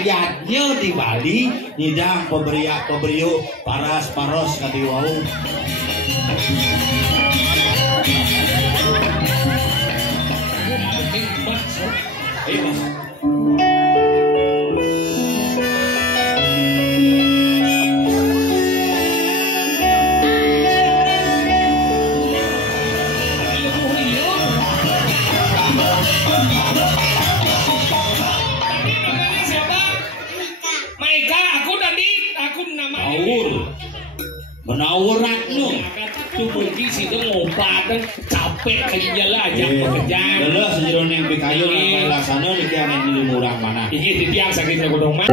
rakyatnya di Bali nidang pemberiu paras paros kadi wau. Menawurat nu tuh pergi situ ngompatan capek aja lah aja pekerjaan lelah sejeron yang bikayu sampai laksana dikianin di murang mana ini tiang sakitnya kudong mah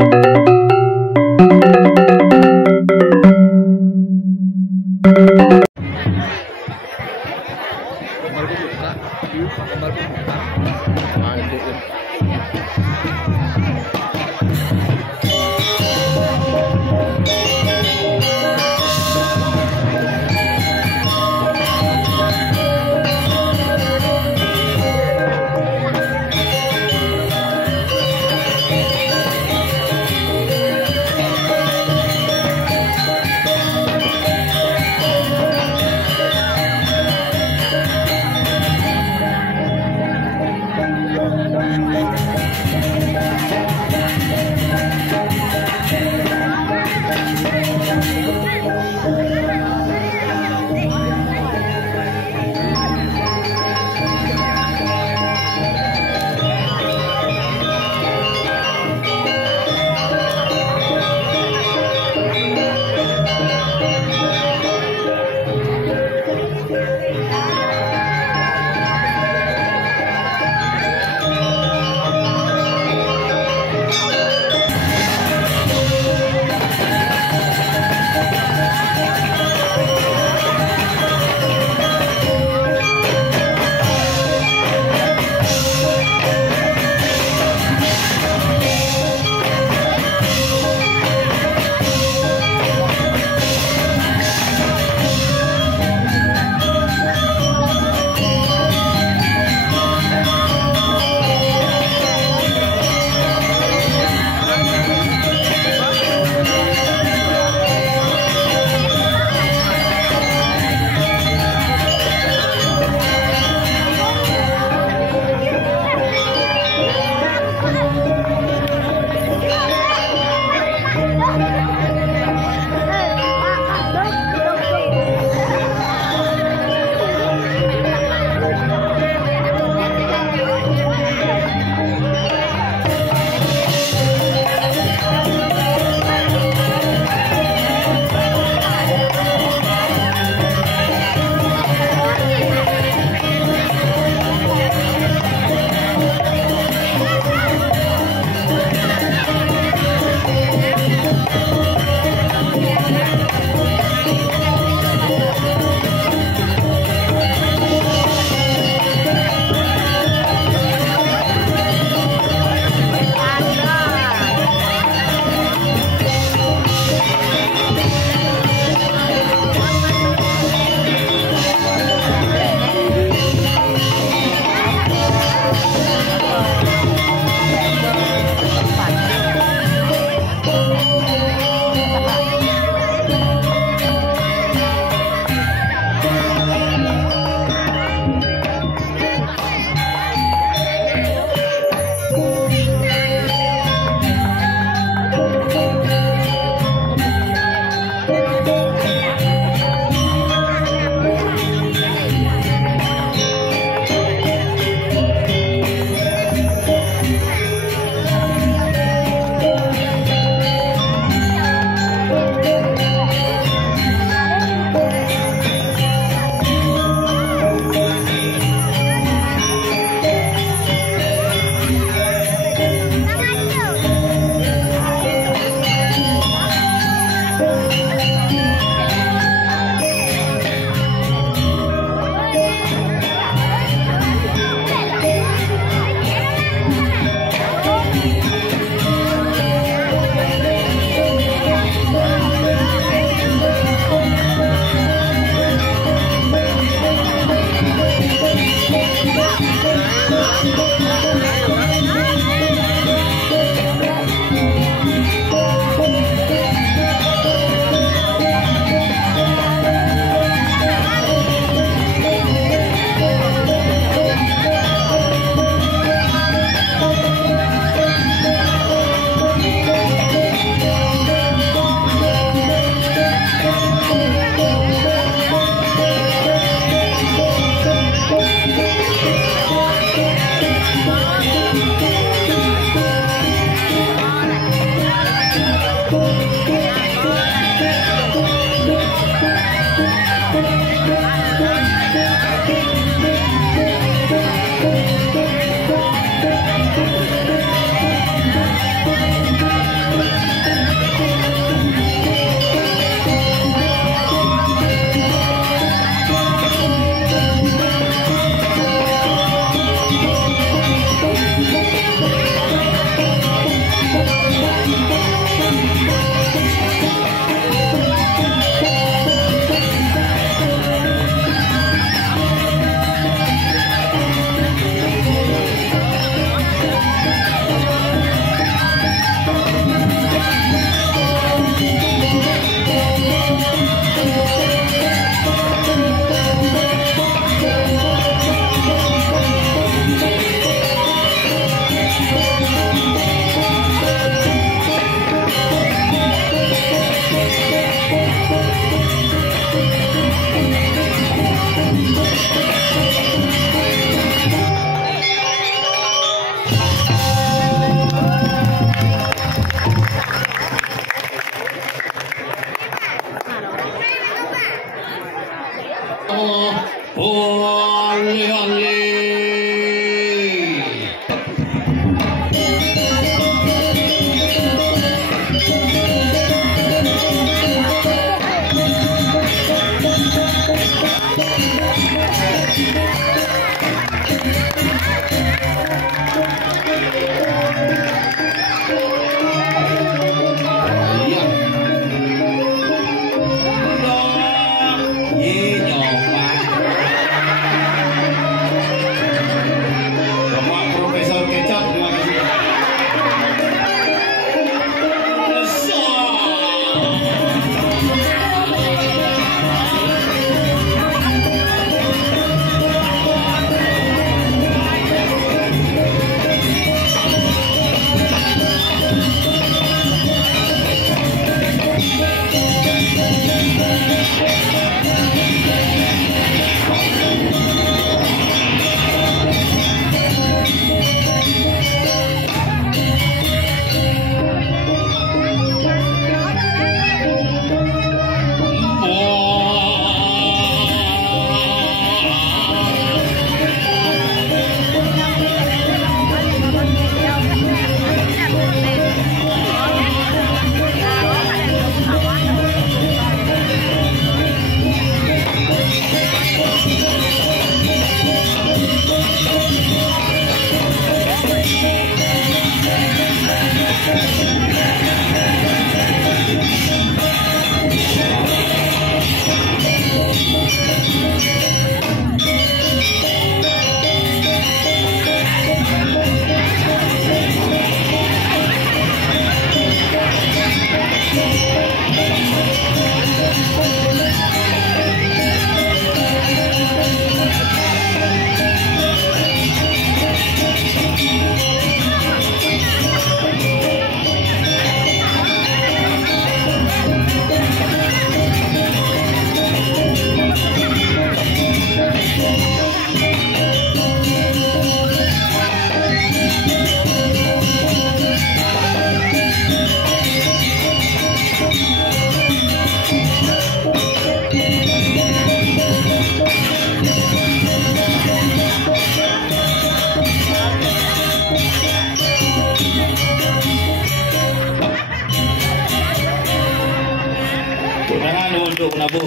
duduk nabu.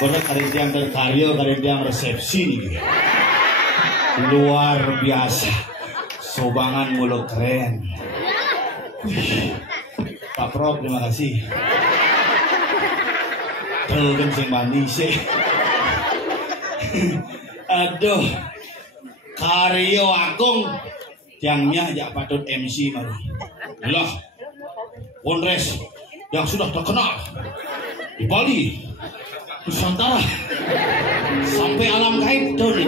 Bener karetiang berkarya, karetiang resepsi nih. Luar biasa. Sobangan mulu keren. Pak Prof, terima kasih. Terus sing manis sih. Aduh. Karya agung tiangnya jak patut MC mari. Lah. Wondres yang sudah terkenal di Bali, Nusantara, sampai alam gaib tuh nih.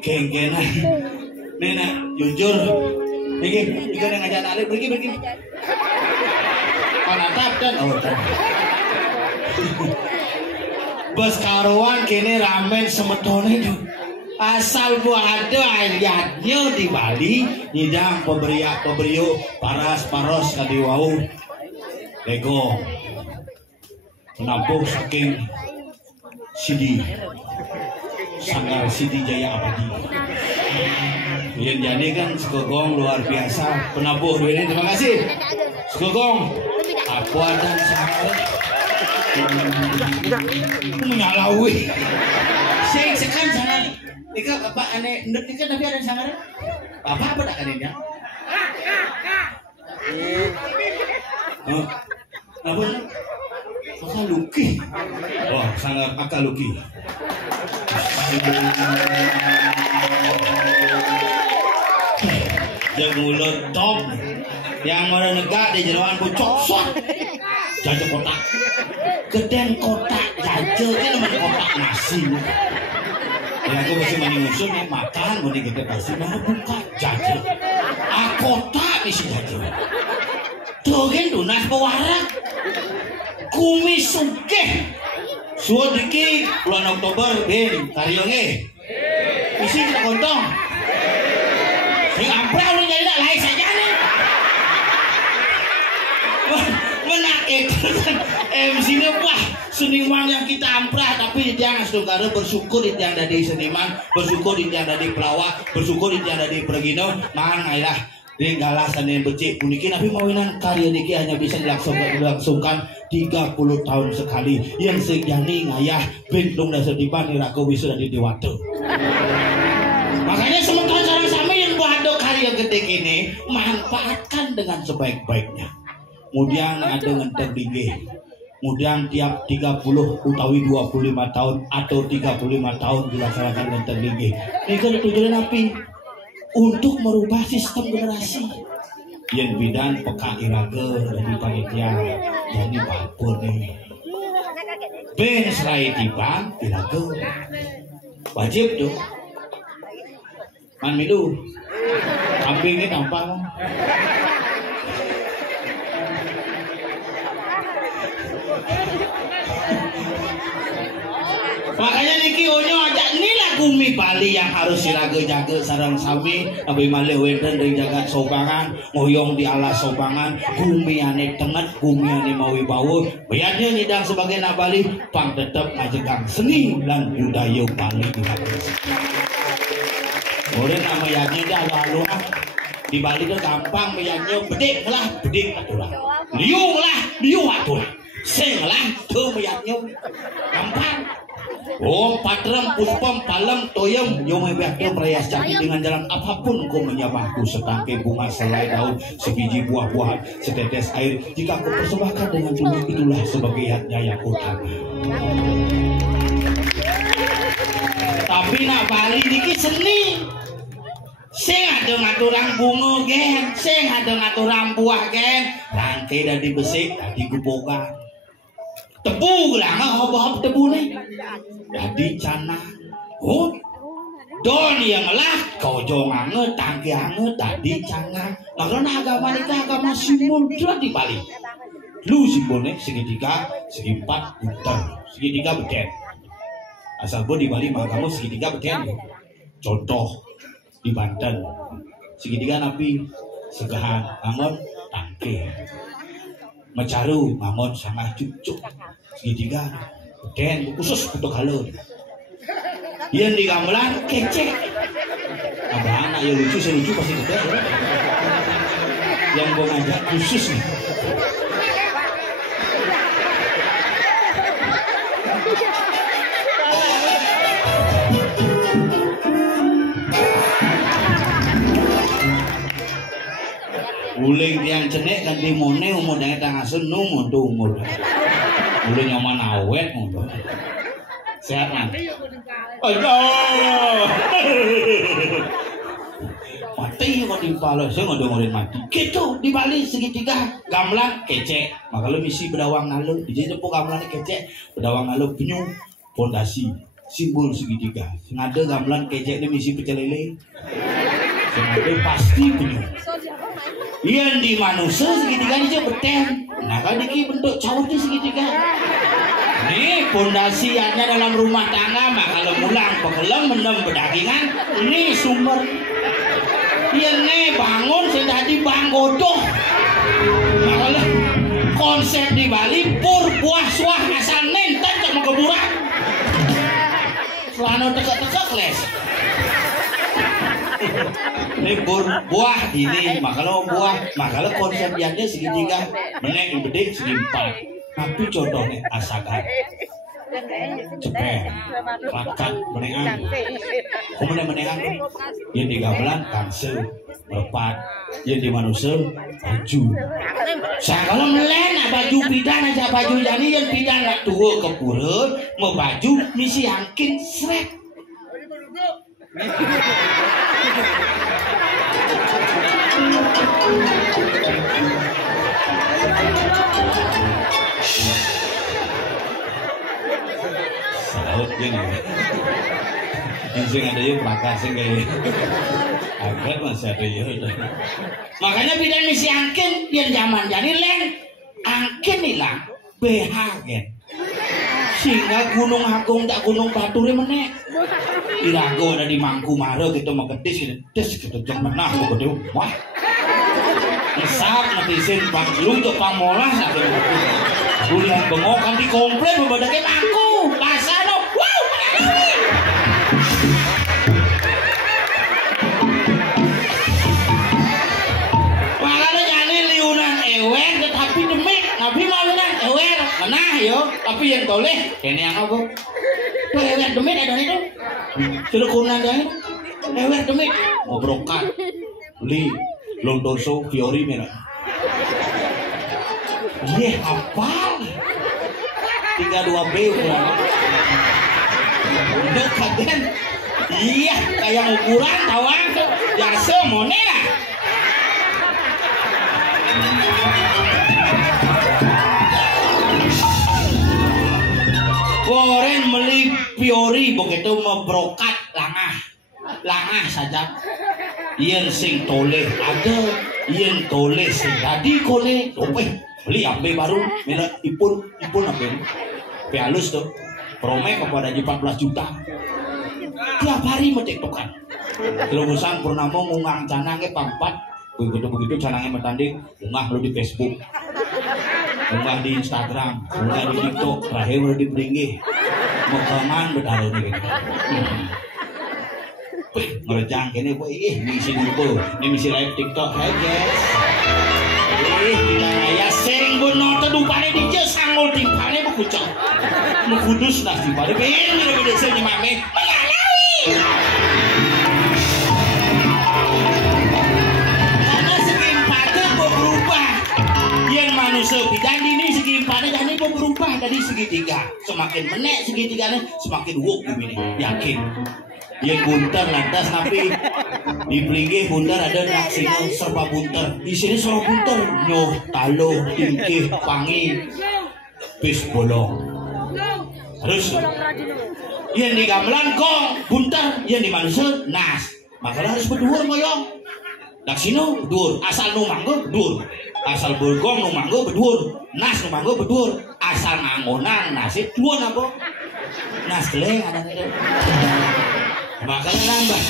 Geng-gengan. Nenek jujur. Pergi yang ngajak alih pergi. Panatap dan bos karuan kini ramen semetone tuh. Asal buah ada ayatnya di Bali, nyidang pemberiu paras kadiwau lego menampung saking Sidi Sanggar Sidi Jaya Abadi. Yang jadi kan Sekogong luar biasa penabuh ini, terima kasih Sekogong. Aku ada sangat menyalaui saya sekan sangat. Ika apa aneh ndek nika tapi ada sangar. Apa tak kanenya? Apa? Maka luki. Oh, sangat akal luki. Yang mulut top, yang mana negak di jeroan pucok sok. Jajan kotak. Geden kotak jajan ini namanya kotak nasi. Ya aku masih menyusun nih makan, mau kita kasih mana buka jajan. Kota isi jajan. Tuh kan dunas pewarak. Kumis sugih. Suat dikit bulan Oktober ben karyonge. Isi kita kontong. Sing amprah lu jadi tak lain saja nih. Menakutkan MC-nya wah seniman yang kita amprah tapi yang saudara bersyukur itu yang dari seniman, bersyukur itu yang dari pelawak, bersyukur itu yang dari pergino, mangan ngailah di galasan yang becik puniki tapi mawinan karya niki hanya bisa dilangsungkan 30 tahun sekali yang sejani ngayah bentong dasar dipan irako wisuda di Dewata. Makanya sementara cara sama yang buat karya gede ini manfaatkan dengan sebaik-baiknya. Kemudian ada ngenteng tinggi. Kemudian tiap 30 utawi 25 tahun atau 35 tahun dilaksanakan ngenteng tinggi. Ini kan tujuan api untuk merubah sistem generasi. Yang bidan peka iraga dari panitia jadi bapur nih. Ben selain tiba iraga wajib tuh. Man milu. Kambing ini nampak. Makanya niki onyo ajak inilah Gumi Bali yang harus jaga sarang sami tapi malih wenten dari jagat sobangan ngoyong di alas sobangan Gumi ane tenget Gumi ane mawi bawah biarnya ngidang sebagai nak Bali pang tetap ngajegang seni dan budaya Bali di Bali. Boleh nama yanya dah lalu di Bali itu gampang meyanyo bedik aturan liu aturan sing lah tuh meyanyo gampang. Oh patrem puspam palem toyem yang membiaknya perayas cantik dengan jalan apapun kau menyabahku setangkai bunga selai daun sebiji buah-buahan setetes air jika kau persembahkan dengan dunia itulah sebagai hadiah yang utama. Tapi nak Bali niki seni sing ada ngaturang bunga gen sing ada ngaturang buah gen rantai dan dibesik dan digubokan tebu lah ngapa tebu nih jadi canang oh don yang lah kau jangan tangki anget tadi canang karena agama nikah agama simbol jelas di Bali lu simbolnya segitiga segiempat buter segitiga beden asal gua di Bali mah kamu segitiga beden contoh di Banten segitiga napi segahan angon tangki Macaru, mamon sama cucuk segitiga, den khusus untuk halus. Yang di gamelan kece. Abah anak ya lucu, saya lucu pasti gede. yang gue ngajak khusus nih. Uling tiang cenek kan timone umur dengan tangan senu mutu umur. Uling nyaman awet mutu. Sehat kan? Aduh. Mati kok di Bali, saya nggak mati. Gitu di Bali segitiga gamelan kecek. Maka lo misi bedawang ngalu, di sini pun gamelan kecek. Bedawang ngalu penyu fondasi simbol segitiga. Ngada gamelan kecek ini misi pecel lele. Ngada pasti penyu. Yang di manusia segitiga ini beten. Nah kan ini bentuk caur di segitiga. Ini fondasiannya dalam rumah tangga. Maka kalau mulang pegelang mendem berdagingan. Ini sumber. Ini bangun sudah di banggodoh. Maka konsep di Bali pur buah suah asal nenten sama keburan. Selana tegak-tegak les. Ini buah ini makalah buah makalah konsep yang dia segitiga menek gede segimpat tapi contohnya asagan cepet rakat menengan kemudian menengan yang di gamelan kanse lepat yang di manusia baju saya kalau melen baju bidan aja baju jadi yang bidan nak tua ke pura mau baju misi angkin srek. Saut gini, ada yuk makasih kayak agak masih ada yuk. Makanya bidan misi angkin biar zaman jadi len angkin hilang BH gen. Sehingga gunung agung tak gunung baturi menek. Irago ada di Mangkumaro gitu mau ketis gitu jangan pernah aku gede wah ngesap netizen panggilung ke pamolas aku kuliah bengok kan di komplain berbadaknya mangku pasar no wow makanya jadi liunan ewer tetapi demik tapi malunan ewer nah yo tapi yang toleh ini yang apa tuh ewer demik ada itu sudah kunan dah, ewer demik, mau brokat, beli Londoso Fiori merah. Iya apa? 32B ukuran. Udah kaden, iya kayak ukuran tawang tuh, biasa mone lah. Goreng beli Fiori begitu membrokat langah saja. Yen sing toleh ada, yen toleh sing tadi kole. Beli ambe baru, merek ipun ambe. Halus tuh, prome kepada 14 juta. Tiap hari mentiktokan. Terusan Purnamo ngungang canangnya pampat. Begitu canangnya bertanding, unggah lu di Facebook. Unggah di Instagram, unggah di TikTok, terakhir udah diberingi makanan bertaruh nih gitu. Ngerejang kini boy, misi dulu, ini misi live TikTok, hai guys. Kita raya sering benar terdupane di jas angol timpane berkucang, mengkudus lah timpane, ini lebih desa ni mame, mengalami. Karena segi empatnya berubah. Yang manusia bidan ini segi empatnya jadi berubah dari segitiga. Semakin menek segitiganya semakin wuk ini yakin. Yang bunter lantas tapi di Plinggih bunter ada naksinya serba bunter. Di sini serba bunter nyoh talo tingkih pangi bis bolong. Terus yang di gamelan kong bunter yang di manusia nas. Makanya harus berdua moyong. Daksino bedur asal nu manggo bedur. Asal bergong nu manggo bedur, nas nu manggo bedur, asal ngangonan nasib dua nabo, nas keleng ada itu, makanya nambah,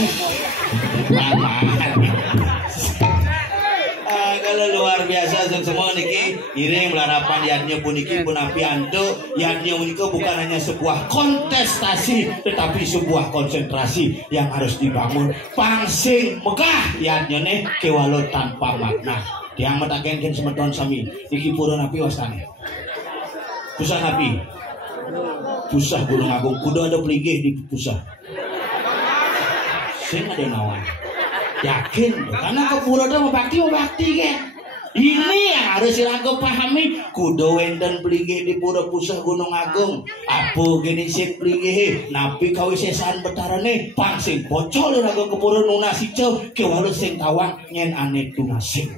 kalau luar biasa semua niki, ini melarapan yadnya pun niki pun api anto, yadnya niki bukan hanya sebuah kontestasi, tetapi sebuah konsentrasi yang harus dibangun, pangsing megah yadnya nih kewalau tanpa makna. diametaken ken semeton sami iki purun api wastane pusah api pusah Gunung Agung kudu ada peligih di pusah sing ada nawan yakin karena ke pura mau bakti kan ini yang harus Irago pahami kudu wenten peligih di pura pusah Gunung Agung apa gini sik peligih napi kawisesan betarane pangsing bocol Irago ke pura nunasicew kewalu sing tawang nyen ane tunasing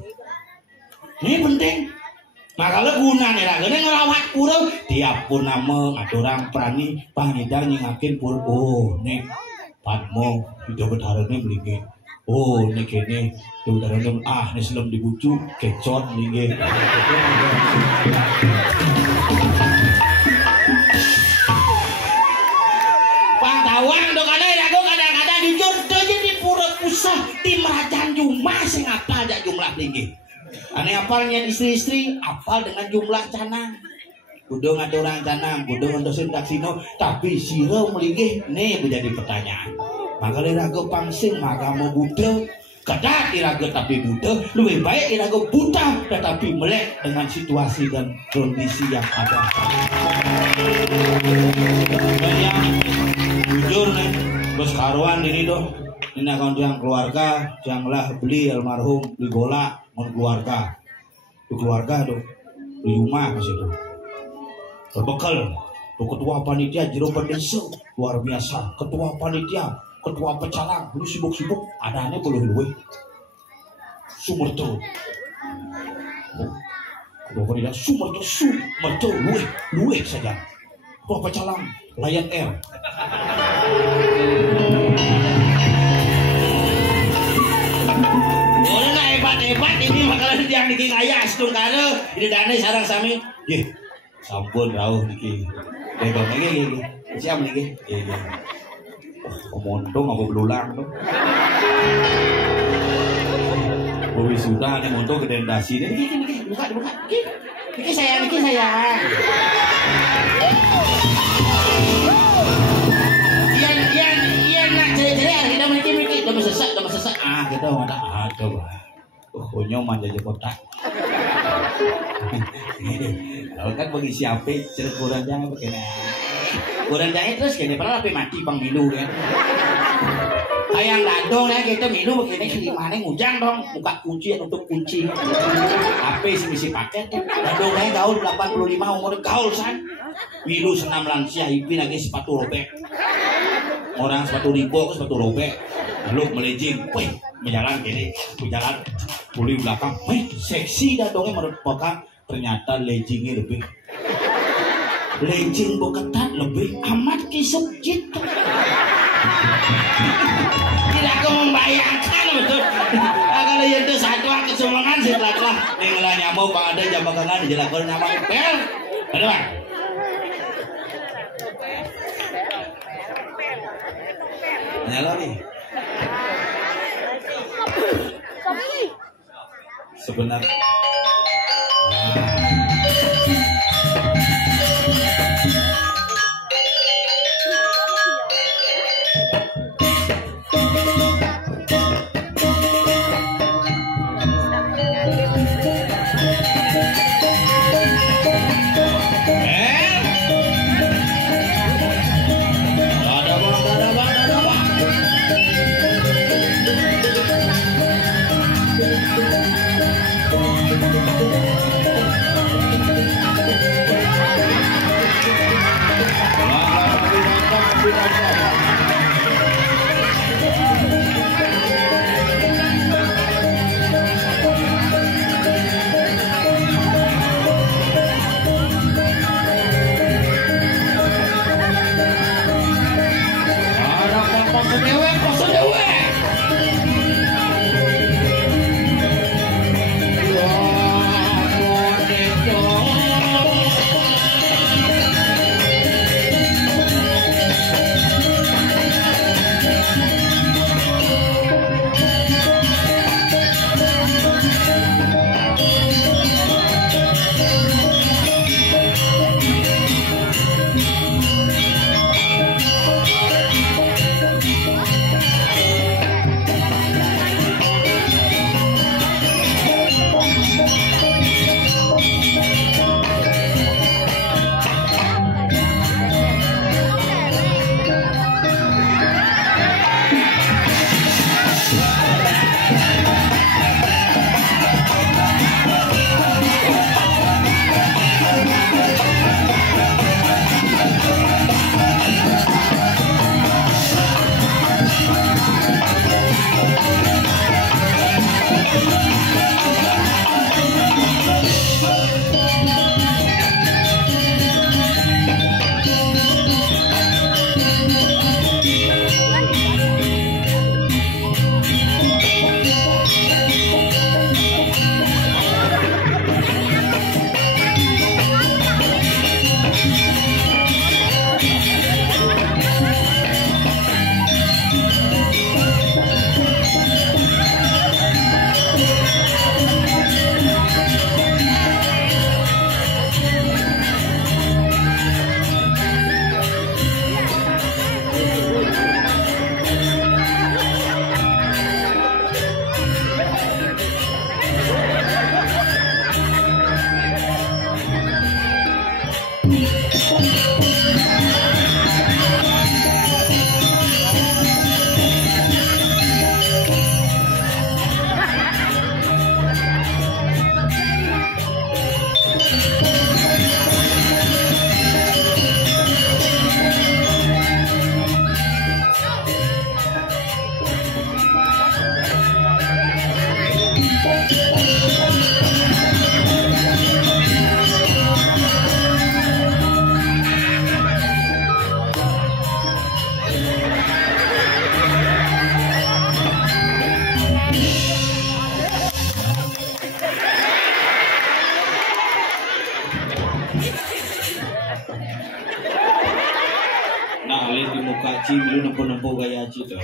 ini penting makanya guna nih Irago ngelawat pura tiap purnama ngadorang prani pangidang nyingakin pura oh nih Padmo hidup betarane peligih oh ini kene tudaran ini selem dibucu kecot nih pantauan dong ada Irago kadang-kadang jujur aja di pura pusah tim Rajan Jumah sing apa aja jumlah tinggi aneh apalnya istri-istri apal dengan jumlah canang kudu ngadorang canang kudu ngentosin taksino tapi siro melinggih nih menjadi pertanyaan maka Irago pangsing maka mau buta kedak Irago tapi buta lebih baik Irago buta tetapi melek dengan situasi dan kondisi yang ada yang jujur nih terus karuan diri dong ini akan yang keluarga janganlah beli almarhum beli bola mau keluarga itu keluarga tuh di rumah ke situ berbekal tuh ketua panitia jero desa luar biasa ketua panitia ketua pecalang lu sibuk-sibuk adanya boleh luwe sumber tuh ketua panitia sumber tuh luwe saja ketua pecalang Lion Air boleh na hebat ini bakalan yang bikin ayah astung karena ini dana sarang sami sampun rauh niki pegang lagi siap niki montong apa belulang tuh Bobi sudah nih montong gede dasi nih niki buka niki saya iya nak ceri-ceri kita niki udah mesesak kita mana ada bah nyoman aja kotak kalau kan bagi siapa cerita kurang jangan begini kurang jangan terus kayaknya pernah tapi mati pang milu kan ayang dadong ya kita milu begini gimana ngujang dong buka kunci untuk kunci HP misi paket dadong ya gaul 85 umur gaul san milu senam lansia hipi lagi sepatu robek orang sepatu ribok sepatu robek lalu melejing wih menjalan gini berjalan pulih belakang seksi dadongnya menurut pokak ternyata leggingnya lebih legging boketat lebih amat kisepjit tidak aku membayangkan betul kalau itu satu kesumangan setelah ninggalan nyamuk bang ada jam bakalan dijelakkan nama pel ada bang nyala nih sebenarnya Lu nempo-nempo gaya Aji tuh.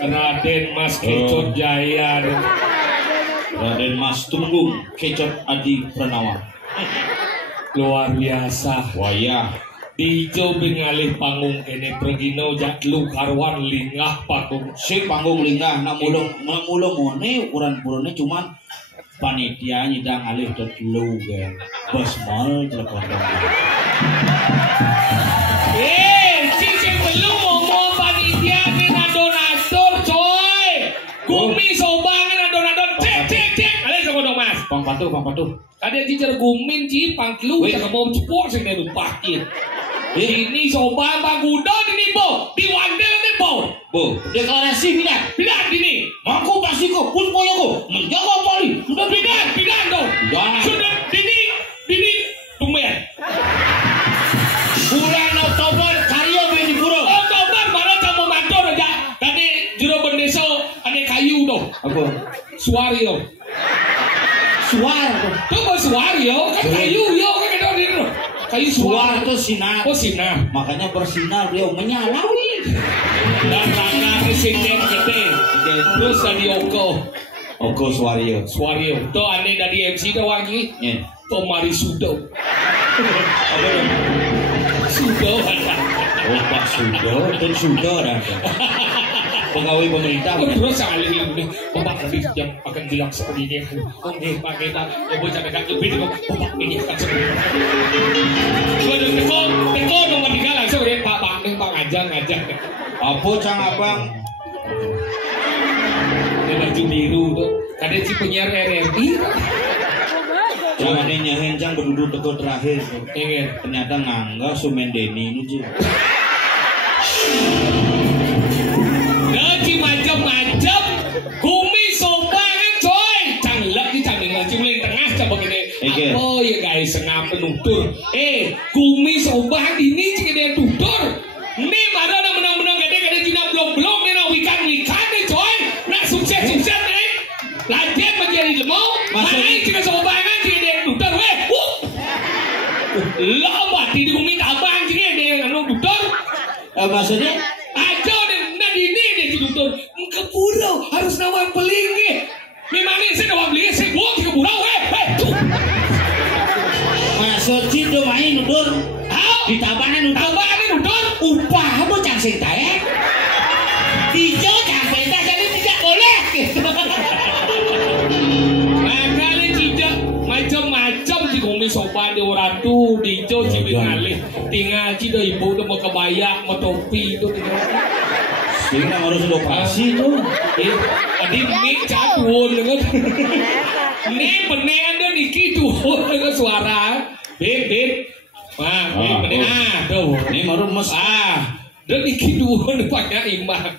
Raden Mas Kecot Jaya, Raden Mas Tumenggung Kecot Adi Pranawa. Luar biasa. Wayah Dijo bengalih panggung kene Pregino Jatlu Karwan Lingah panggung. Si panggung lingah nak mulung mone ukuran purone cuman panitia nyidang alih dot lu gen bos mal telepon cincin belum ngomong panitia ini donatur coy Gumi sobang ini donatur cek alih sama dong mas pang patuh ada cincin gumin ci pangklu jangan mau cepok sih dari pakin ini sobang pangudon ini bo diwandel ini bo deklarasi bidan ini aku pasiku pulpoyoku menjaga poli sudah bidan dong sudah dini tumben bulan Oktober karya bini puro Oktober mana kamu matur aja tadi jero bendeso ada kayu dong apa suario suar tuh suario kan kayu yo kan kita di kayu suar itu sinar sinar makanya bersinar dia menyala dan tangan sinden gede terus tadi Oko Suario tuh aneh dari MC doang lagi tuh mari sudo apa dong sudo Pak Sudo dah pegawai pemerintah terus sekali ini bapak tadi yang akan bilang seperti ini Pak kita ya boleh sampai lebih dengan bapak ini akan seperti ini teko nomor 3 langsung ya Pak ngajak apa cang abang ini baju biru tuh ada si penyiar RRI jangan nyahin cang berduduk teko terakhir ternyata ngangga Sumendeni ini macam-macam Gumi sobangan coy canglek di canggih ciuling tengah coba gini apa ya guys sengap penutur Gumi sobangan ini cik dia tutur ini mana ada menang-menang gede Cina belum ini nak wikan nih coy nak sukses nih latihan menjadi lemau mana ini cik sobangan cik dia tutur lama di Gumi abang cik dia yang tutur maksudnya aja ini tutur kepurau harus nawang pelinggi memangnya saya nawang pelinggi saya buang ke kepurau maksud cido main nutur ditabanin nutur upah apa cang sing taek dijo cang beda jadi tidak boleh makanya tidak macam-macam di Gumi sopan di Oratu dijo cibing alih tinggal cido ibu tuh mau kebaya mau topi itu sehingga harus operasi tuh tadi mik caduun dengan ini beneran dia niki duun dengan suara bit tuh ini baru mes dan niki duun banyak imah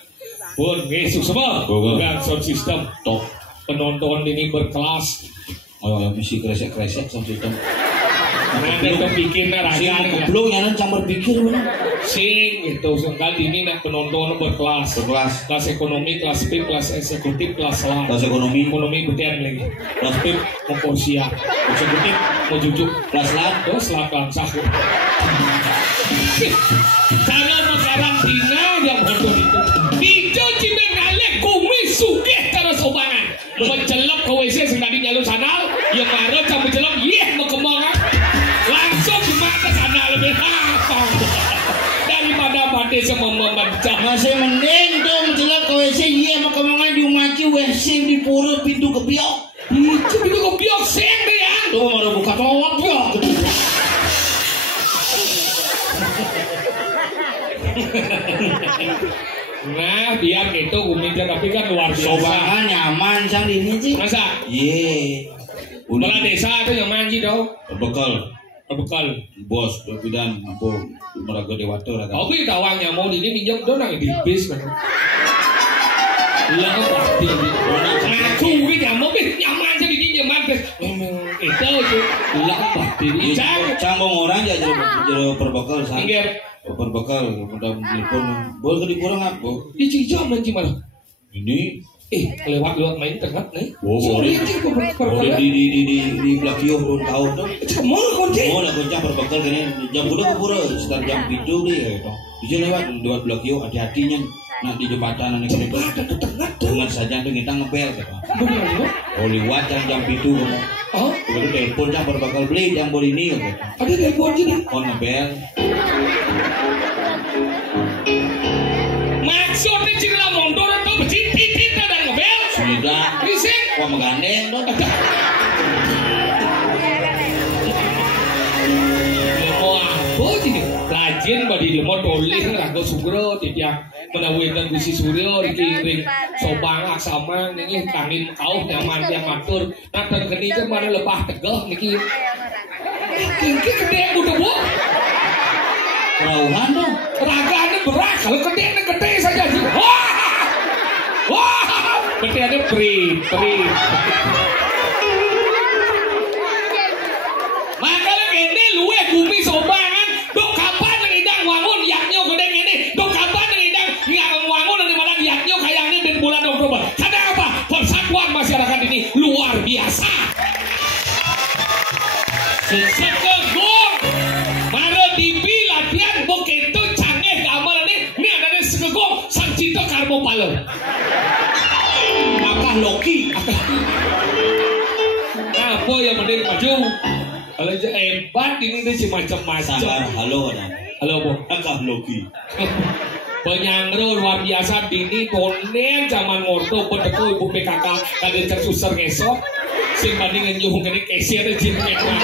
pun ngesuk semua bukan sound system top penonton ini berkelas mesti kresek sound system ada kepikir raga belum yang cang berpikir sing itu sekali ini nak penonton berkelas kelas ekonomi kelas PIP kelas eksekutif kelas ekonomi butian lagi kelas PIP mau porsia eksekutif mau jujuk kelas langsah cara mengkarantina yang bodoh itu dicuci mengalih Gumi sugih cara sobangan mencelap ke WC sekali nyalur sanal ya karo cang mencelap mau kemongan langsung cuma ke sana lebih apa daripada pada semua memecah masih mending tuh menjelap ke WC mau kemongan diumaci WC di pura pintu kebiok itu pintu kebiok sing dia tuh mau buka toa biok nah biar gitu Gumi tapi kan luar biasa sobangan nyaman sang ini sih masa udah desa itu nyaman sih dong bekal Bekal. Bos, dan apa Meraga Dewata lah. Tapi dawangnya mau ini minyak donang di bis kan. Lah apa di ngaku ki nyamuk ki nyaman jadi nyaman bis. Itu lah apa di canggung orang ya jero perbekal san. Inggih. Perbekal udah telepon. Boleh ke dikurang apa? Di Cijam nanti malah. Ini lewat main tengah nih. Boleh di Blakio belum tahu tuh. Mau kunci? Mau lah kunci perbekal kini jam udah kepura sekitar jam 7 deh. Di sini lewat Blakio hati-hatinya. Nah di jembatan ini kan itu dengan saja tuh kita ngebel gitu. Benar. Oh lewat jam 7 kamu. Oh. Begitu telepon jam perbekal beli jam boleh ini gitu. Ada telepon gini. Oh ngebel. Maksudnya cerita mundur atau bercipit dan ngebel? Sudah. Risik. Wah menggandeng tuh. Mau apa sih? Rajin badi lemot oleh raga sugro tiap menawikan Gusti Suryo dikiring sobang aksama niki kangin kauh nyaman yang matur. Nah dan geni ke mana lepah tegeh niki. Kiki gede udah bu. Perauhan dong. Raganya berat kalau gede saja sih. Wah, berarti ada pri. Makanya gini luwe bumi sobangan. Dok kapan yang idang wangun yaknyo gede gini. Dok kapan yang idang wangun dari mana yaknyo kayak ini dan bulan Oktober. Karena apa? Persatuan masyarakat ini luar biasa. Sekegong Mara TV latihan begitu canggih keamanan ini ada sekegong Sang Cito Karmo Palo. Akah Loki. Apa yang mending maju? Kalau hebat ini dia macam-macam. Halo ada. Halo bu. Akah Loki. Penyangro luar biasa dini konen zaman morto pedeko ibu PKK kalian tersusur ngesok. Sing banding nyuhung kene kesir jin kena.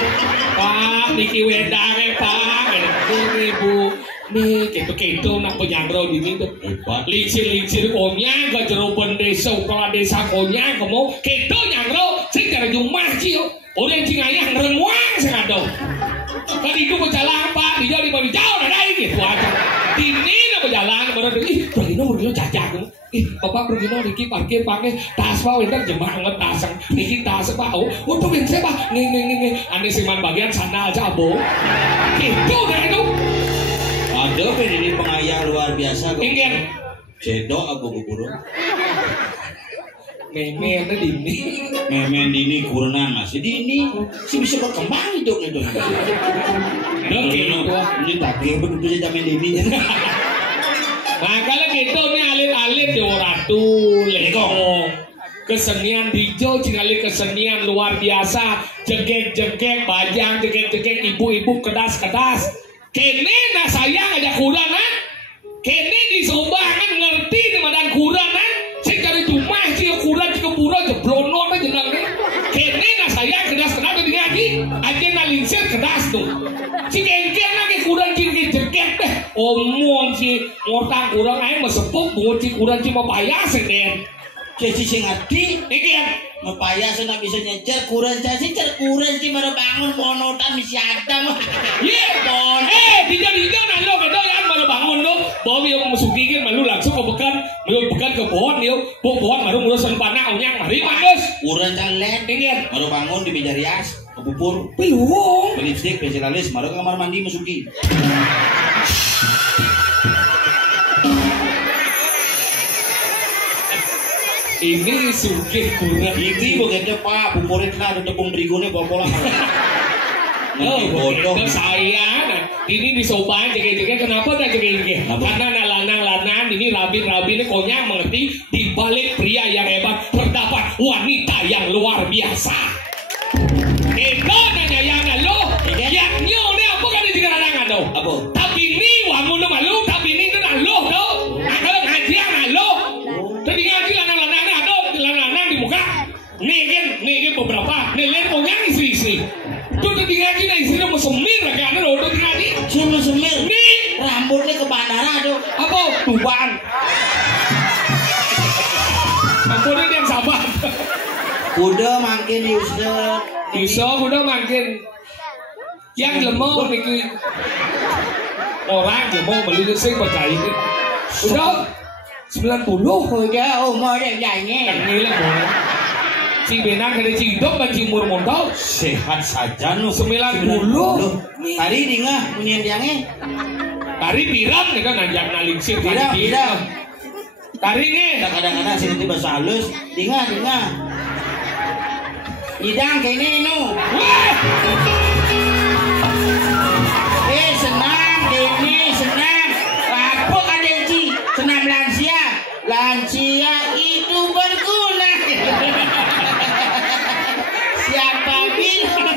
Pak niki wedang Pak. Ini Bu. Nih gitu-gitu nak penyangro dini tuh. Hebat. Licir-licir konyang ke jero desa kepala desa konyang kamu gitu nyangro sing cara jumah sih. Orang cingayah ngerenguang sing ado. Kan itu berjalan Pak, dia di bawah jauh ada gitu aja. Dini na berjalan baru pergi jajak. Bapak pergi niki parkir pakai tas Pak, entar jemaah ngetasang. Niki tas Pak. Oh, tuh bensin Pak. Nih. Ane siman bagian sana aja, Bu. Gitu deh itu. Ada ini pengayang luar biasa. Ingin cedok aku guru. Memen dini. Memen dini kurenan masih dini. Si bisa berkembang hidupnya dong. Ini takdir betul saja memen dini. Nah kalau gitu nih alit-alit di Ratu Lekong. Kesenian dijo cingali kesenian luar biasa. Jegek-jegek bajang, jegek-jegek ibu-ibu kedas-kedas. Kene nah sayang ada kuranan. Kene di Sobangan ngerti di madan kuranan. Saya cari rumah sih kuran ke pura jeblono aja jenangnya. Kene nah sayang kedas-kedas tadi ngaji. Aja nalinsir kedas tuh. Si genggen lagi kuran jegek deh. Omong si ngortang kurang aja mesepuk buat si kuran cuma payah seden. Ceci sing ngerti, iki ya mepaya saya bisa nyecer kuran ceci cer kuran sih baru bangun monotan misi ada mah. Ye, bon. Dija nalo bedo ya baru bangun lo. Bawa yang masuki kan malu langsung ke bekan ke pohon yo. Pohon baru ngurusin panah onyang mari manus. Kuran calet, ingin baru bangun di meja rias, kebubur, belum. lipstick, pensil alis, baru ke kamar mandi masuki. Ini sugih kurang. Ini begitu Pak, buburin kena ada tepung terigu nih bawa-bawa. Bodoh saya. Ini disobain jege-jege. Kenapa tak jege-jege? Karena lanang-lanang ini rabi-rabi ini konyang mengerti di balik pria yang hebat terdapat wanita yang luar biasa. Itu nanya yang lo, yang nyo ni apa kan di lanang lo? Apa? Tapi ini wamu lo malu, tapi ini tu lo do. Kalau ngaji yang lo, tadi ngaji lanang-lanang di muka. Nih beberapa, nih lihat konyang istri-istri. Tuh tadi ngaji na istri mau semir kan lo, tadi ngaji. Cuma semir. Nih rambutnya ke bandara tuh. Apa? Tuban. Rambutnya yang sabar. Udah makin Yusuf. Udah makin. Yang lemah mikir orang lemah beli sing pakai ini. Udah 90 udah umur jadinya. Ini lah boleh. Cing benang kada cing hidup dan cing umur mondal sehat saja nu 90. Tadi dingah menyendiangnya. Tari piram nih kan nanjak nalingsir piram. Tari nih. Kadang-kadang sih nanti bahasa halus. Dingah. Idang kene nu. Senam kene senam. Apa kada ci? Senam lansia. Lansia itu berguna. Siapa bilang?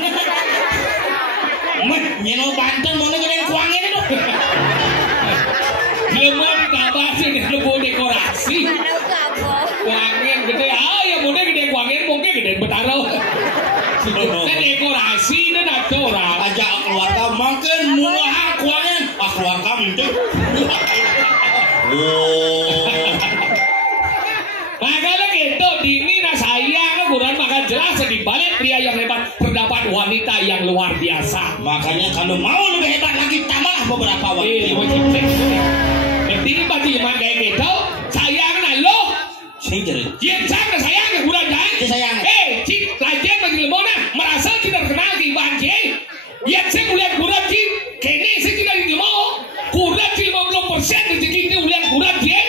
Nyeno Banten mau ngadain kuangin itu. Dia mau ditabasin lebih dekorasi. Kuangin gede, ya mau gede kuangin mungkin gede betaro. Dekorasi dan ada orang. Ajak keluarga makan murah kuangin. Keluarga minta. Makanya gitu, dini saya kurang makan jelas di balik pria yang hebat terdapat wanita yang luar biasa. Makanya kalau mau lebih hebat lagi tambah beberapa wanita. Nanti bagi yang kayak gitu, sayang nah lo. Yang sayang ke kurang jangan. Sayang. Cik lajen bagi lemona merasa tidak terkenal di banjir. Yang saya kuliah kurang cik, kini saya tidak di mau kurang cik 50% rezeki ini kuliah kurang cik.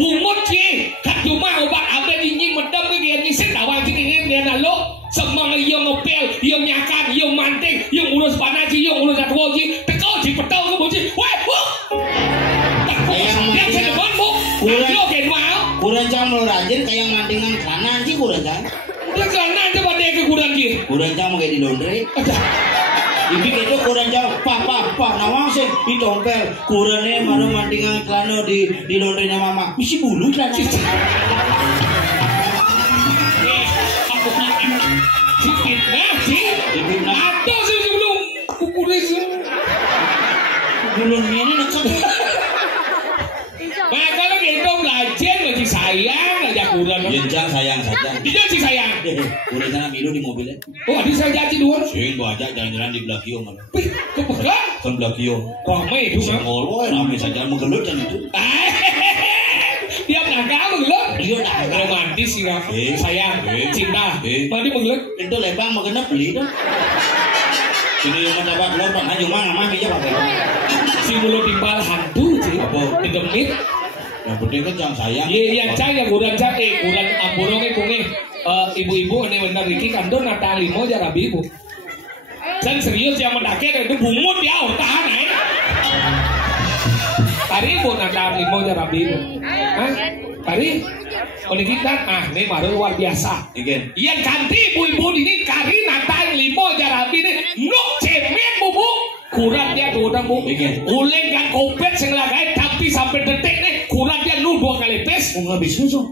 Bumut cik, kat cuma obat ada dingin medam ke dia nyisit awal cik ini dia nalo. Semang yang ngepel, yang nyakan, yang manting, yang urus panas cik, yang urus atwa cik. Tekau cik petau ke cik. Weh, dia saya depan bu. Lo kayak mau? Kurang jam lo rajin kayak mantingan kanan cik kurang jam. Dia kanan coba dia ke kurang cik. Kurang jam kayak di laundry. Ibi itu kurang jauh, pak, nawang sih di dompel. Kurangnya maru mandingan celana di laundrynya mama. Misi bulu celana. Fitnah. Atau sih sebelum kukuris. Belumnya ini nekat. Maka lo gitu belajar lagi sayang aja kurang. Jenjang sayang saja. Dia sih sayang. Kurang sana milu di mobilnya. Oh, ada saya janji dulu. Sing gua ajak jalan-jalan di Blakio malah. Kepegang? Kan Blakio. Ramai itu. Semua ramai saja menggelut kan itu. Dia menangkap menggelut. Dia dah romantis sih kan. Sayang, cinta. Mandi menggelut. Itu lebang mengenap beli tu. Sini yang mendapat lor pak hanya mah bija pakai. Si mulut timbal hantu sih. Apa? Digemit. Yang penting kan jangan sayang. Iya, yang saya kurang amburongnya pungi. Ibu-ibu ini benar Riki kandung nata limo jarabi ibu. Dan serius yang mendakir itu bungut ya, tahan ya. Tari ibu nata limo jarabi ibu. Tari, ini kita, ini baru luar biasa. Yang ganti ibu-ibu ini kari nata limo jarabi ini, nuk cemen bubu. Kurang dia dua bu, uleng kan kopet sengaja tapi sampai detik nih kurang dia lu 2 kali pes. Nggak bisa so.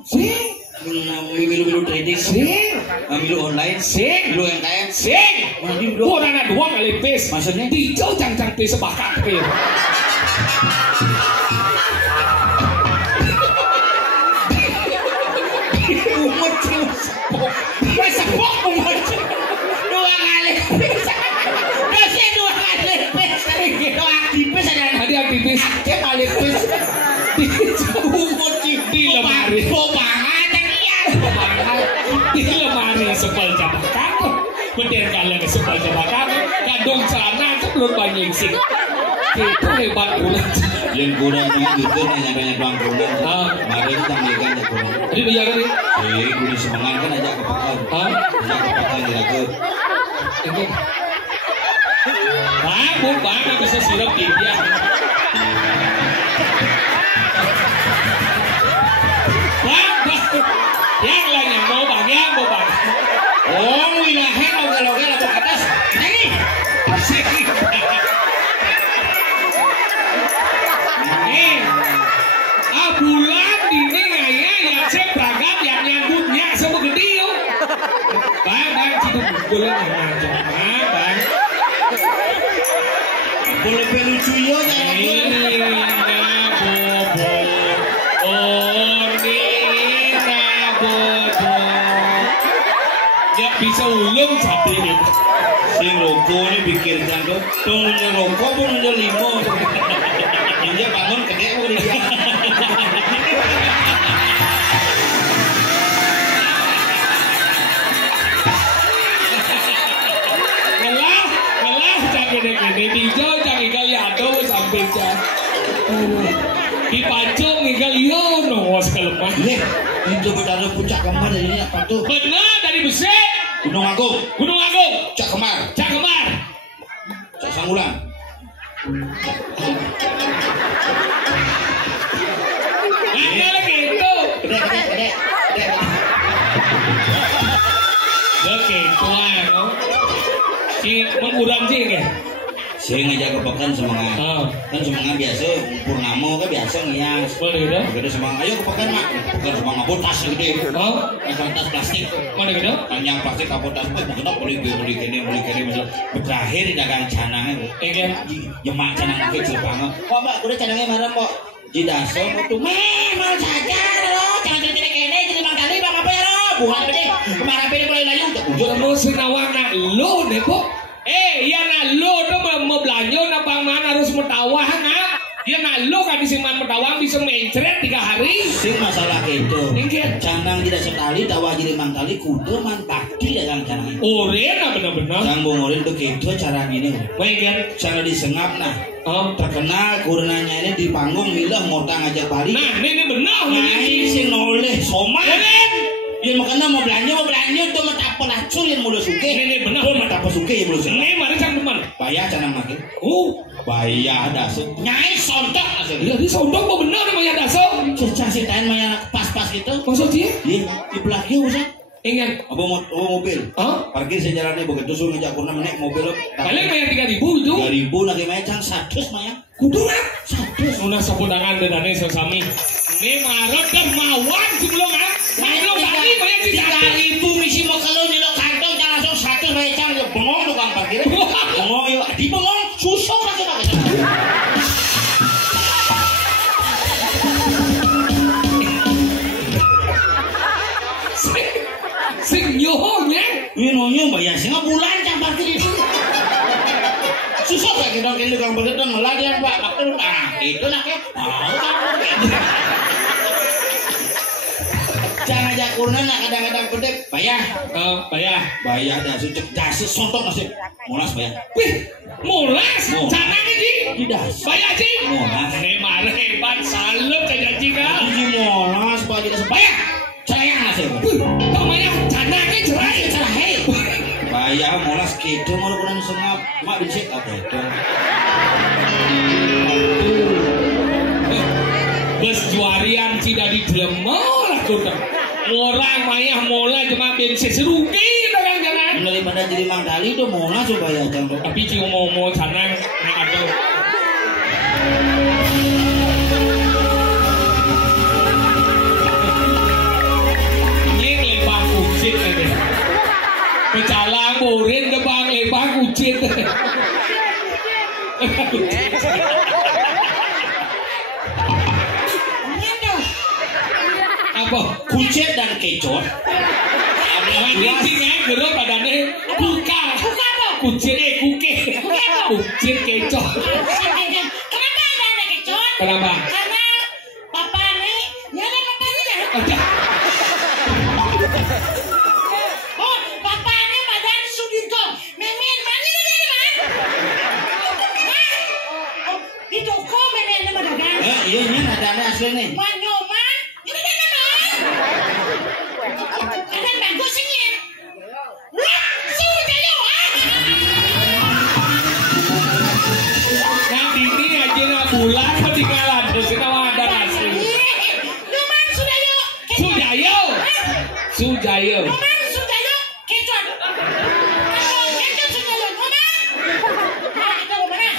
Milu trading sing, milu online sing, milu MKM sing. Kurang ada 2 kali pes. Maksudnya dijauh cang pes sepakat ke. Umat sepok, sepok umat 2 kali pes. Dosen 2 kali pes. Itu aktifis ada. Tadi aktifis. Kayak kali pes. Umat di lemari. Di lemari sepal jabakan bener kalian sepal jabakan kandung celana sebelum banyak sing itu hebat kurang yang kurangnya gitu nih nyampe bang kurang mari kita ambilkan ya kurang jadi biar nih gue semangat kan ajak ke pakai ajak ke pakai dilaku itu bang bisa sirup dia yang lainnya mau bang. Oh, wilayahnya logal ke atas. Ini. Bulan ini ngaya yang saya berangkat yang nyambutnya sama gede yuk. Bang, situ boleh aja. Bang. Boleh lucu yo bisa ulung sapi ini. Sing lo rokok ini pikirkan tuh. Tunggunya rokok pun udah 5. Dia bangun gede pun dia. Gede dijo jangan kali ada sampai cah. Di pacung kali yo no sekelemah. Itu kita ada puncak kemar dari apa tuh? Benar dari besi. Gunung Agung. Gunung Agung. Cak Kemar. Cak Kemar. Cak Sanggulan. Ada lagi itu. Gede. Oke, tuan. Si mengurang sih ya. Saya ngajak ke pekan semangat. Kan semangat biasa purnama kan biasa ngias. Mana gitu? Begitu semangat. Ayo ke pekan mak. Pekan semangat pun tas gede. Tas plastik. Mana gitu? Panjang plastik kapot tas pun. Kita beli gini. Berakhir di dagang canang. Kan? Jemak canang kecil banget. Kok mbak, udah canangnya marah kok. Jidaso itu memang saja loh. Jangan cerita kene jadi mangkali bang apa ya loh. Bukan ini kemarin ini mulai layu. Kamu senawang nak lo deh po. Ya nak lo tuh mau belanja nak paman harus metawah nak. Dia nak lo kan disimpan metawang bisa mencret 3 hari. Sing masalah itu. Ingin. Canang tidak sekali tawa jadi mangkali kudu man pasti dagang canang. Oren benar-benar. Sambung oren tuh gitu cara ini. Baik kan? Cara disengap nah. Terkenal kurenanya ini di panggung milah ngotang aja balik. Nah ini benar. Nah ini sing noleh somai. Yang makanya mau belanja tuh mata pelacur yang mudah suke. Ini benar. Tuh mata pesuke yang mudah suke. Ini mari cang teman. Bayar canang makin. Bayar dasar. Nyai sontok asal. Jadi sontok mau benar namanya dasar. Ceritain maya pas-pas gitu. Maksud dia? Iya di belakang usah. Ingat. Apa mobil? Parkir sejalannya begitu suruh ngejak kurna menek mobil. Paling bayar 3.000 itu. 3.000 nanti maya cang 100 maya. Kudu kan? 100. Una sapundangan dedane sesami. Ini marot dan mawon sebelum kan. Kalau tadi bayar 3.000 misi mau kalau nyelok kantong jangan langsung 100 maya cang bengong tukang parkir. Bengong yuk. Di bengong susuk lagi pakai. Sing nyohonya. Nyonya bayar setengah bulan cang parkir itu. Susah kayak gitu kan tukang parkir dan malah dia Pak makanya itu nak ya. Jangan aja kurna nak kadang-kadang gede bayar. Bayar dah sucuk dasi sontok nasi. Molas bayar. Wih, molas. Canang ini. Tidak. Bayar sih. Molas. Ini marah hebat salut saja jika. Ini molas bayar bayar. Cerai nasi. Namanya canangnya cerai. Bayar molas gitu mau kurang sengap. Mak dicek apa itu? Bes juarian tidak didelemo lah kuda. Orang mayah mola cuma bensin serugi dagang jangan. Daripada jadi mangkali itu mola coba ya jangan. Tapi cuma mau canang ada. Ini lebang kucit aja. Kecalang borin debang lebang kucit. Apa? Kucet dan kecot. Ini sih gerok badannya buka. Kucit kucit kecot. Kenapa ada anak kecot? Kenapa? Karena papa nih, ya ada papanya. Oh, papanya Madan Sudirto. Memen mana dia man? Oh, di toko memen nama dagang. Iya nya ada asli nih. Manyoman, ini dia man. Ada bagus ini. Sudayo. Nah ini aja nak bulan ketinggalan terus kita ada asli. Numan Sudayo. Sujayo. Numan Sudayo kecot. Kecot Sudayo. Numan. Ah, kita mau mana?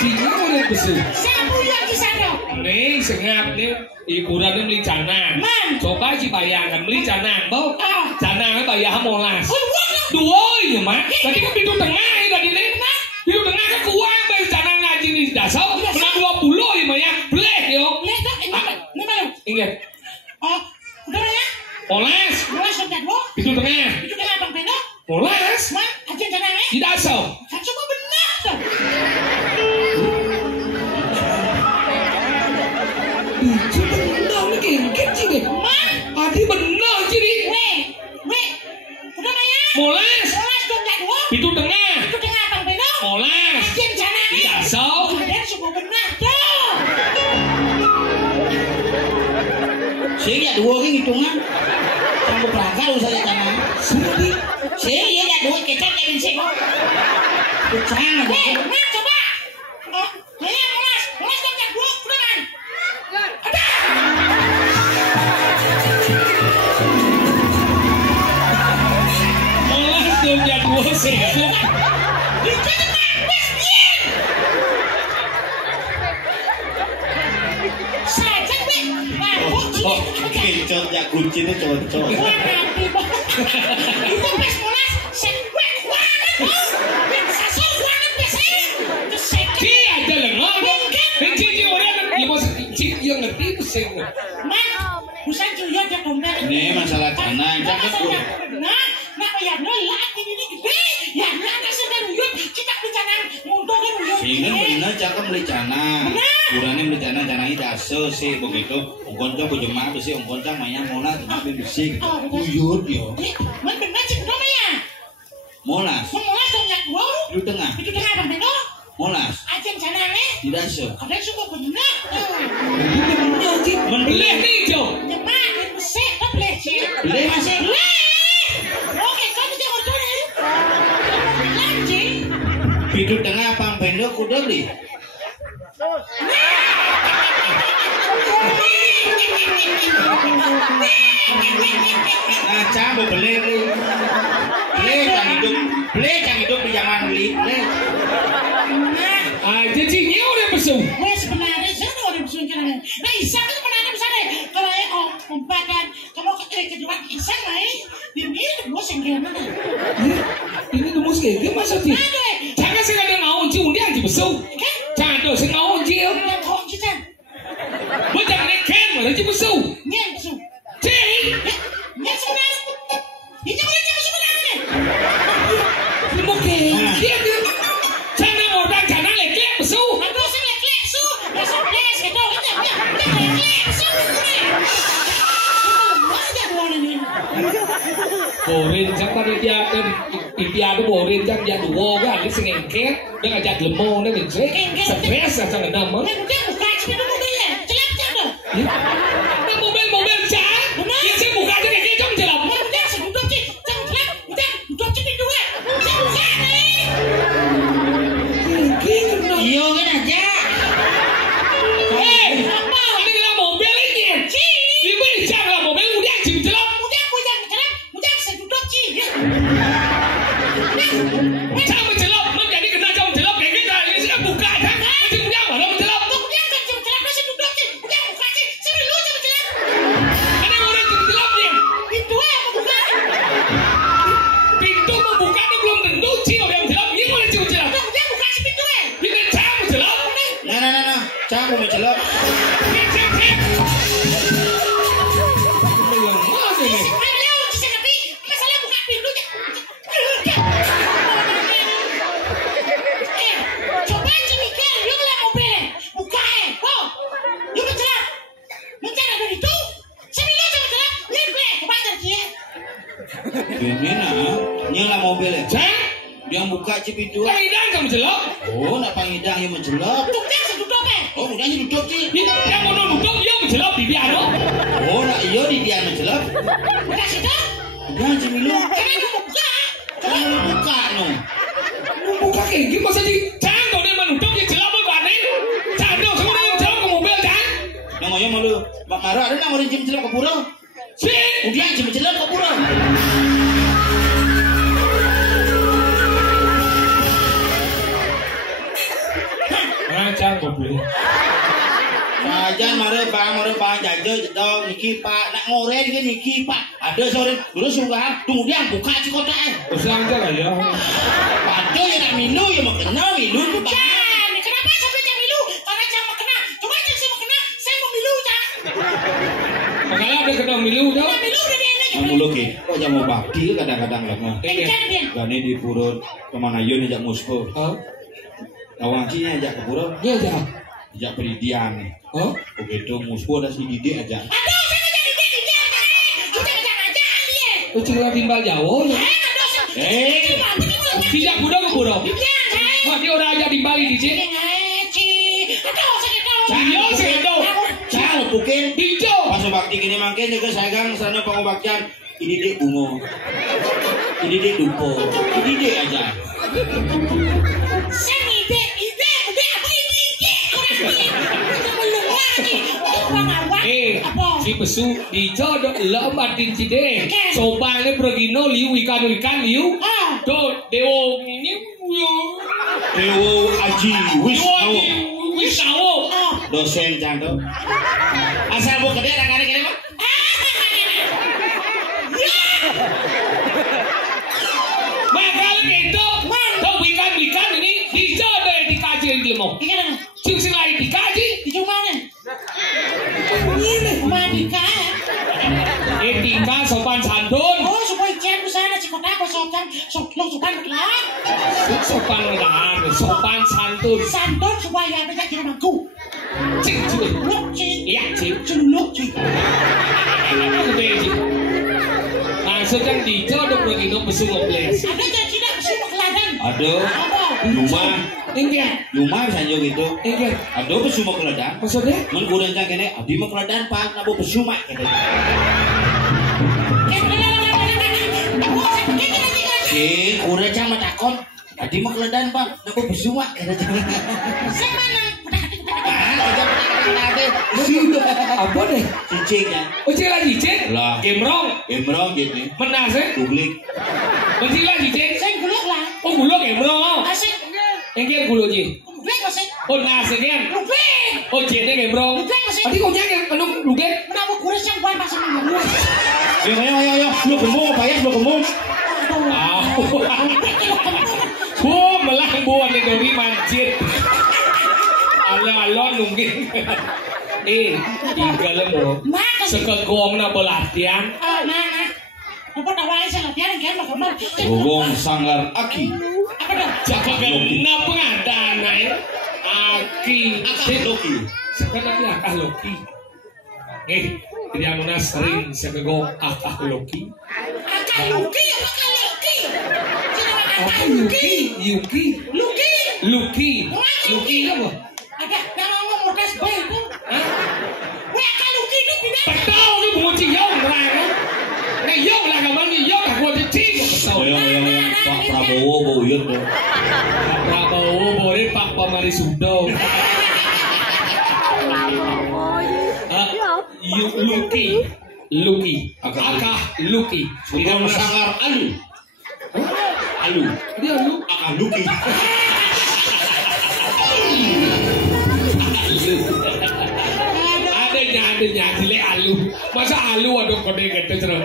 Cina udah besul. Sabu yang di sana. Nih sengap nih hiburannya beli canang. Man. Coba sih bayangkan beli canang, bau. Ah. Canangnya bayar molas. Oh, bukan. Dua ya mak. Tadi kan pintu tengah ya tadi nih. Pintu tengah kan kuat bayar canang ngaji di dasar. Menang 20 ya mak ya. Bleh yo. Lihat tak? Ini mana? Ingat. Oh, udah ya. Molas. Molas sudah dua. Pintu tengah. Itu kenapa bang Pendo? Molas. Man, aja jangan Tidak so. Kan coba benar tuh. Itu benar lagi sih deh. Adi benar jadi. Weh, udah Maya? Molas. Molas dong nggak dua. Itu tengah. Itu tengah Bang Beno. Molas. Ajen sana nih. Tidak so. Kalian coba benar tuh. Saya ya dua ke hitungan. Sampai perangkat usah ya tanah. Saya ya dua kecap jadi sego. Kecang aja. Nah coba. Oh, Maya Molas dong nggak dua. Udah kan? Ada. Molas dunia dua sego. Oh, kecot ya kunci itu cocok. Itu pes Molas sekwek banget. Sasol banget biasanya. Terus second. Dia aja lengah. Cici orang yang bos cici yang ngerti itu sih. Man, bukan cuy aja dompet. Ini masalah tanah, jangan kudu. Nah, ya nolak ini gede. Ya nolak sudah uyut. Kita bicara mundur kan uyut. Sehingga benar cakap beli cana. Kurangnya beli cana itu aso sih begitu. Ongkoncang ku jemaah besi ongkoncang maya mola tapi besi. Uyut yo. Man benar sih udah ya. Molas. Molas dong ya gua. Itu tengah. Itu tengah Bang Beno. Molas. Ajen sana nih. Tidak aso. Kalian suka benar. Membeli nih Jo. Jemaah besi tak boleh sih. Beli masih. Oke, kamu jangan turun. Lanjut. Hidup tengah pang bendo kuda beli. Nah, cabe beli. Beli yang hidup di zaman beli. Jadi dia udah besu. Wes sebenarnya saya orang bersunjung kan. Nah, Isa kan sebenarnya misalnya kalau umpatan kalau kedua Isa naik, ini kedua sengkeh mana? Ini tuh muskil, dia masa sih? Jangan sekadar ngawon cium dia aja besu. Jangan tuh sing ngawon cium. Yang kau kita, Macam neken malah aja besu. yang besu, Cing, yang sebenarnya, ini orang yang sebenarnya. ini mungkin. Dia dia. Jangan mau dan jangan lek besu. Aku sih lek su, besok les gitu, ini lek su. Mana dua ini? Borin jangan dia itu borin jangan dia dua kan, ini sengket dengan jad lemon dan stres, stres aja nama. Yang udah buka sih dulu mobilnya, celap celap. Nah mobil cang, dia sih buka aja kayak jam celap. Yang udah seduduk sih, celap, udah duduk sih pintu gue, buka nih. Iyo kan aja. Apa? Ini lah mobil ini. Ini cang lah mobil udah jam celap. Udah seduduk sih. Cang mencelap, menjadi kena jam celap kayak kita ini sudah buka kan? Macam dia malah mencelap. Kemudian kan celap masih duduk sih, udah buka sih, sini lu celap. Ada orang jam celap dia. Pintu yang buka. Pintu membuka itu belum tentu sih orang yang celap. Ini orang jam celap. Kemudian buka sih pintu ya. Ini cang mencelap. Nah. Cabe mencelap. Cek. Yang mana ini? Ayo, sih tapi masalah buka pintunya. Coba aja mikir, lu ngelak mobilnya, buka oh, lu mencelap, mencari dari itu, sebelum lu mencelap, nih coba aja dia. Ini nyala mobilnya. Cang, Dia buka cipitu. pangidang kamu celap. Oh, nak pangidang yang mencelap. Duduknya seduduk Oh, udahnya duduk sih. Yang mau duduk dia mencelap di dia no. Oh, nak iyo di dia mencelap. udah situ, Udah cemilu. karena lu buka, Kan lu buka no. Buka kayak gini masa di cang kalau dia menuduk dia celap apa nih? Cang dong semua orang celap ke mobil cang. Yang ngoyo malu. Mak Maro ada nang orang mencelap ke pura. Sih. Udah mencelap ke pura. Cang mobil. Kajan mare bang jajo jedong niki Pak. Nak ngoren ke niki Pak. Ada sore dulu suka kemudian buka cikotaan. Usang aja lah ya. Ada yang nak minum ya mau kenal minum tu Pak. Cang, kenapa sampai jam milu? Karena Cang mau kena, coba aja saya mau kena, saya mau milu Cang. Makanya ada kena milu dah. Milu udah dia Mulo ke, kok jangan mau bakti kadang-kadang lah mah. Gani di purut kemana yun ajak muspo. Awang cinya ajak ke purut. Iya aja. Ajak peridian. Begitu muspo ada si Didi aja. Ucil timbal Jawa ya. Tidak budak ke purut. Wah dia orang aja timbali di sini. Cahyo segitu. Cahyo bukan. Dijo. Pas bakti kini makin juga sagang sana pengobatan. Ini dek bungo. Ini dek dupo. Ini dek aja. Si pesu dijo dok lembatin cide. Sobane pergino liu ikan liu. Do dewo Dewo Aji Wisawo. Dosen cantik. Asal bu gede kali kene Pak. Makal itu, kau ikan ini dijodoh dikaji di lemong. Sing lain dikaji di mana? Ini Madika. Etika sopan santun. Oh, supaya cek sana cikota kau sopan lah. Sopan santun. Santun supaya bisa jadi mangku. Cik. Iya cik. Celuluk cik. Maksudnya dijodoh begini besu ngobles. Ada janji dah besu ladang. Ada. Rumah. Rumah sanjo gitu. Ada besu mau keladang. Maksudnya? Mun kurang cang kene, abdi mau keladang Pak, nabo besu mak kene. Kurang cang mah takon. Abdi mau keladang Pak, nabo besu mak kene. Semana? Apa deh? Cicing ya. Cicing lagi cicing? Lah. Gemrong gitu. Menang sih? Publik. Cicing lagi cicing? Saya gulung lah. Oh gulung gemrong. Asik. Yang kira gulung cicing? Lupek masih. Oh nasi kan? Lupek. Oh cicing gemrong. Lupek masih. Tadi kau nyangka anu lupek? Kenapa kurus yang buat pasang minum? Ayo. Lu gemuk, payah lu gemuk. Melang buat dari manjit. Alon mungkin. Tiga lemo. Sekegong na pelatihan. Nah. Apa tawain saya latihan kan lo kamu. Gogong sanggar aki. Apa dah? Sekegong na pengadaan aki. Loki. Sekarang akah Loki. Dia mana sering sekegong akah Loki. Akah Loki. Luki apa? Ada yang ngomong modal boy itu. Weh akah Luki itu pindah. Betul ni bunyi yong lah kan. Nah yong lah kamu ni yong aku ada cing. Pak Prabowo buyut tuh. Pak Prabowo boleh Pak Pamari Sudo. Luki. Akah Luki. Tidak sangar Alu. Dia lu. Akah Luki. Adanya dile alu. Masa alu ada kode gitu terus.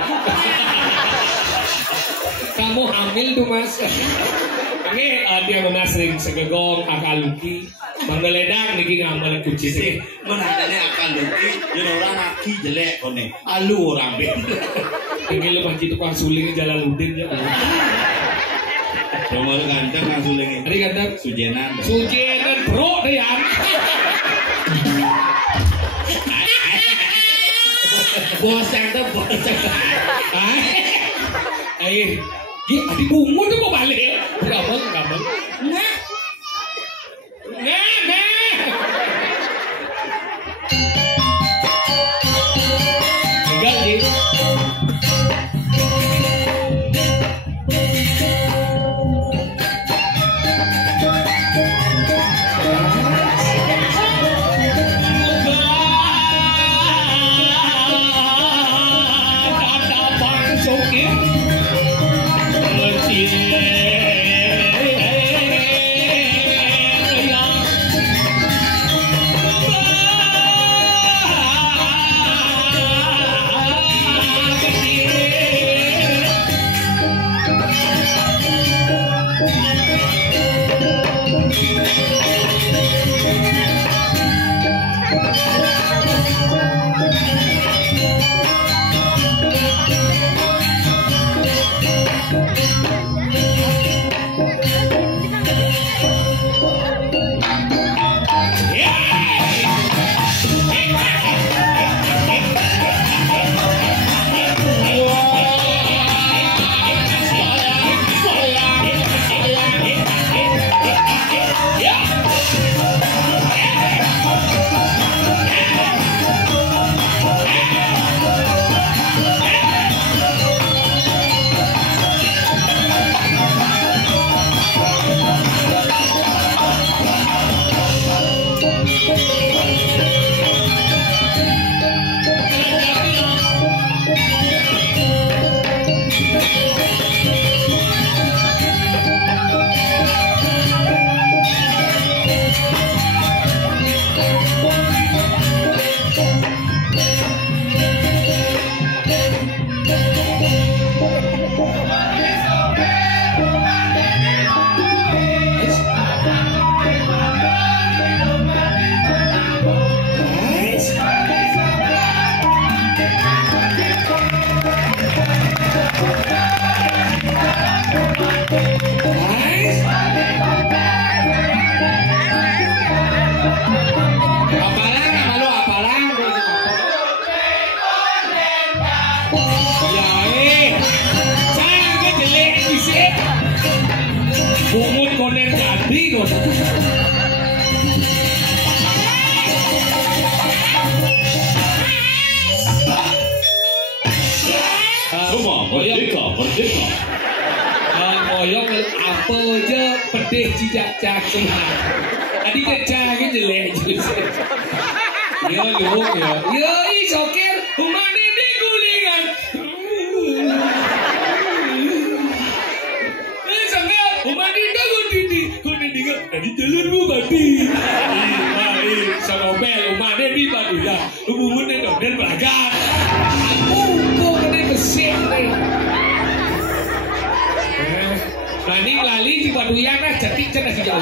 Kamu hamil tuh mas. Oke, dia mana sering segegong akal Luki. Manggaledang niki ngamal kucing sih. Menandanya akal Luki, jadi orang aki jelek kone. Alu orang be. Ini lu panci tukang suling Jalaluddin ya. Nomor ganteng kan suling. Hari ganteng Sujenan bro deh ya. Bos yang tuh bos. Adik bungu tuh mau balik ya? Gampang. Nah. Tinggal Ji. Apalan malu apalan. Ya jangan jelek disik. Bungut koner jadi kok. Merdeka. Koyok apa aja pedih cicak cacing. Tadi cacing jelek juga. Ya lu ya. Ya isokir humane digulingan. Sangat humane digulingan. Tadi jalurmu mati. Sama bel humane di batu ya. Hubungannya dan beragam. Kok ini bersih nih. Mani lali di Baduyan lah, jadi cenah si jauh.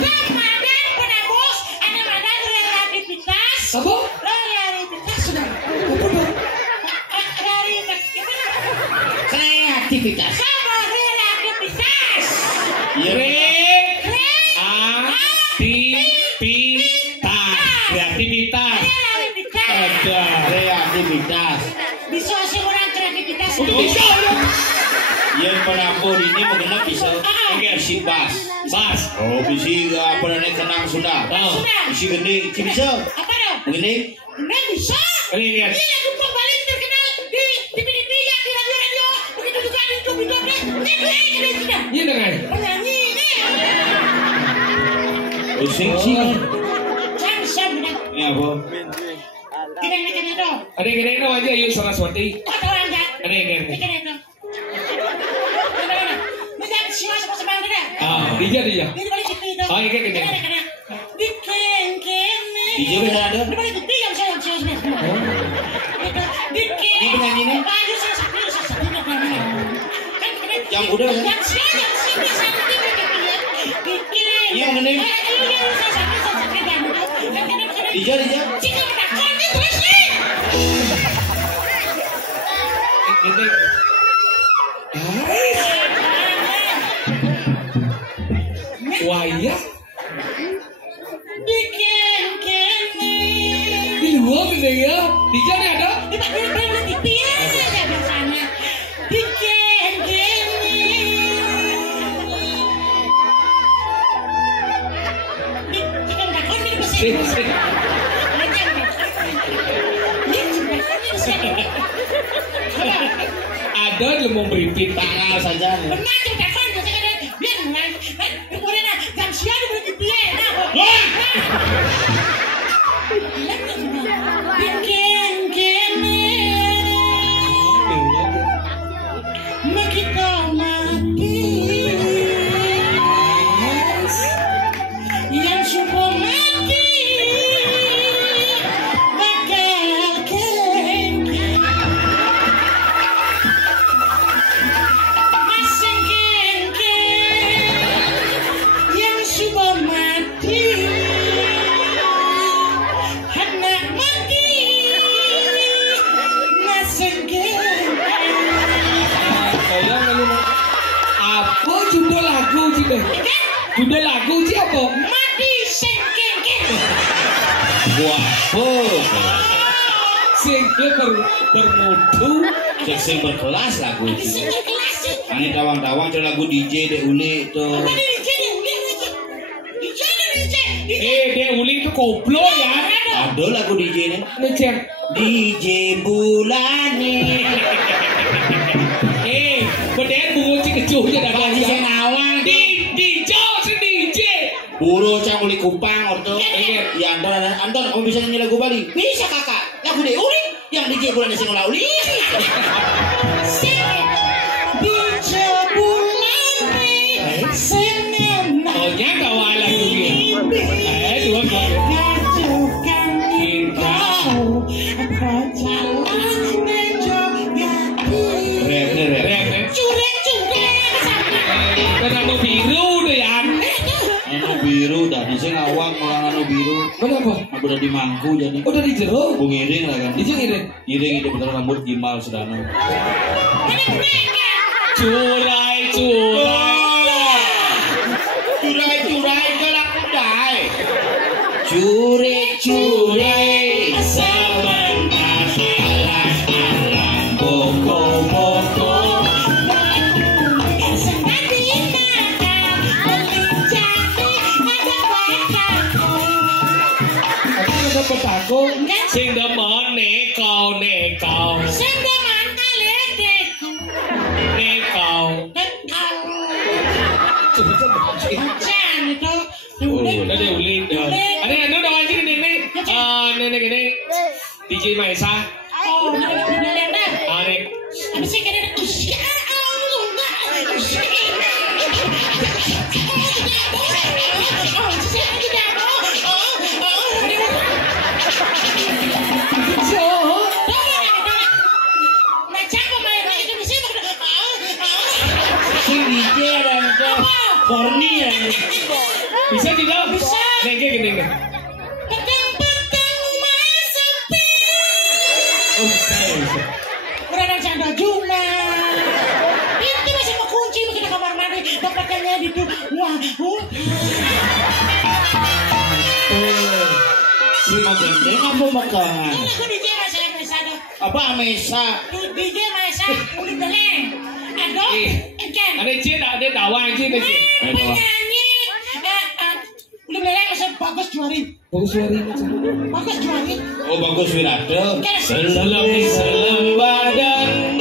Ramadan penabus, ada Ramadan relativitas. Apa? Relativitas sudah. Kreativitas. Sama relativitas. Kreativitas. Ada kreativitas. Bisa sih orang kreativitas. Bisa. Yang penampur ini mengenai bisa si bas. Oh bisa pernah naik kenang sudah. Bisa gending, bisa. Apa dong? Gending. Gending bisa. Ini lagu pembalik terkenal di TV yang di radio. Begitu juga di YouTube-nya. Ini sudah. Iya dengan. Penyanyi ini. Sing sing. Jangan bilang. Ini apa? Kena dong. Ada yang kena aja yuk Saraswati. Kau tahu enggak? Ada yang kena. Kena dong. Menjadi siwa sama dia. Dia. Ini balik TV dong. Oh, iya kena. Bikin. DJ bisa ada. Ini balik TV yang saya. Bikin. Ini penyanyi ini? Yang udah kan? Yang sini bikin. Iya mending. DJ. Jika menakon ini terus nih. Ini. Waya. Bikin kene. Di luar gede ya. Di sana ada. Di TV aja biasanya. Bikin kene. Jika menakon ini bersih. Ada yang mau beri Tanggal saja. Benar telepon biar mulai. Kemudian jam siang di TV. Bikin kene. Kita mati. Yang suka mati. Bakal kengke. Masih kengke. Yang suka mati. Hendak mati. Masih kengke. Apa judul lagu sih? Judul lagu sih apa? Mati sengkengke. Wah, Sing bermutu. sing berkelas lagu itu. Sing kelas sih. Ini tawang-tawang itu lagu DJ Dek Uli itu. Apa dia DJ? Dek Uli itu koplo ya. Ada lagu DJ ini. Ngecek. DJ Bulane. Beden bungo cikecuh ya Apa sih sing nawang? DJ. Buru cang uli kupang orto. Ya Anton kamu bisa nyanyi lagu Bali? Bisa kakak. Lagu Dek Uli yang DJ Bulane sing olah uli. DJ Bulane. Senena. Oh nyata wah lagu ini. Dua. Ngajukan kau. Berjalan menjogati. Rep. Curek-curek. Karena mau biru deh ya. Anu biru dah di sing awang orang anu biru. Kenapa? Aku udah di Mangku jadi. Oh dari jero. Bung Iring lah kan. Iring. Iring itu betul rambut gimbal sedana. Curai. Curai galak Cure-cure sebentar alang-alang boko-boko Petaku sing demen neko sing demen kali neko Jan itu ada ulin ada doa aja ini DJ Maisa oh ada apa sih kira Korni ya. Bisa tidak? Bisa. Gini. Petang-petang rumah sepi. Oh bisa. Berada canda cuma. Itu masih mau kunci masih di kamar mandi. Dapatkannya di tuh. Wah. Si mau gendeng apa mekangan? Ini aku DJ Mesa dong. Apa Mesa? DJ Mesa udah beleng. Aduh. Ikan. Ada cina, ada dawang cina sih. Penyanyi. Udah beleng masa bagus juari. Bagus suaranya. Bagus juari. Oh bagus Wirado. Selam badan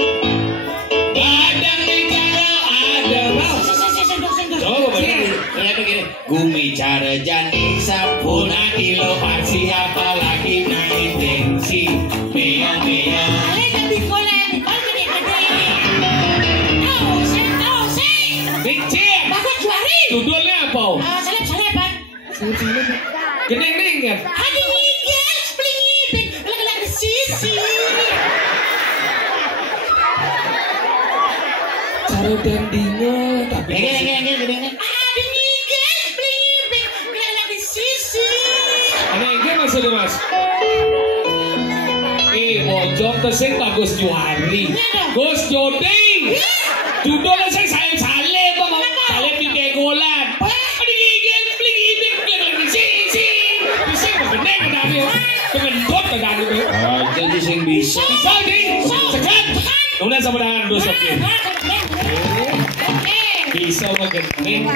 bicara ada mau. Sendok. Coba begini. Gumi cara jani sapuna inovasi apalagi na intensi. Meong. Ale tapi kolan, Dicek. bagus juari. Judulnya apa? Salep-salepan. Gening ya. Ada ngigel, pelipik, lagi di sisi. Cara dandingnya tapi Gini. Ada ngigel, pelipik, lagi di sisi. ada yang maksudnya mas? Mojok tesing bagus juari. Gus Joding. Judulnya saya salep bang. Salep di golan. Ada gigil, pelipik, lagi di sisi. Bisa bener ke dami? Pengendot ke dami? Jadi sing bisa. Bisa nih. Sekat. Kemudian sama dengan dosa oke. Bisa magening.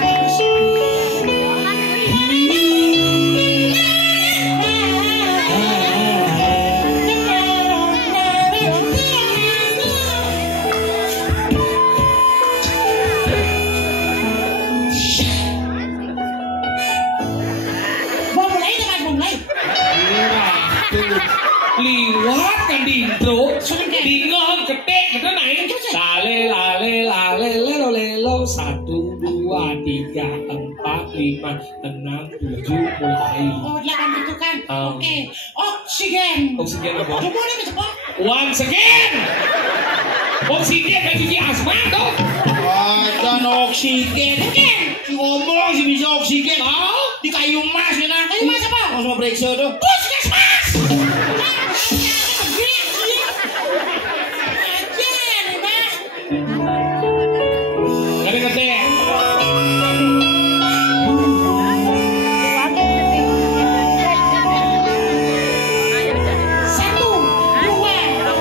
Mau mulai teman mulai. Liwat kan di intro. Sudah kayak. Bingung ketik gitu naik. Lale lelo 1 2 3 4 5 6 7 mulai. Oh 8 itu kan. Oh. Oke. Oksigen. Oksigen apa? Coba nih cepat. Once again. Oksigen kan cuci asma tuh. Dan oksigen. Si ngomong sih bisa oksigen. Di kayu emas ya nah. Kayu emas apa? Mau periksa tuh. Puskesmas. Ngerti. Satu, dua,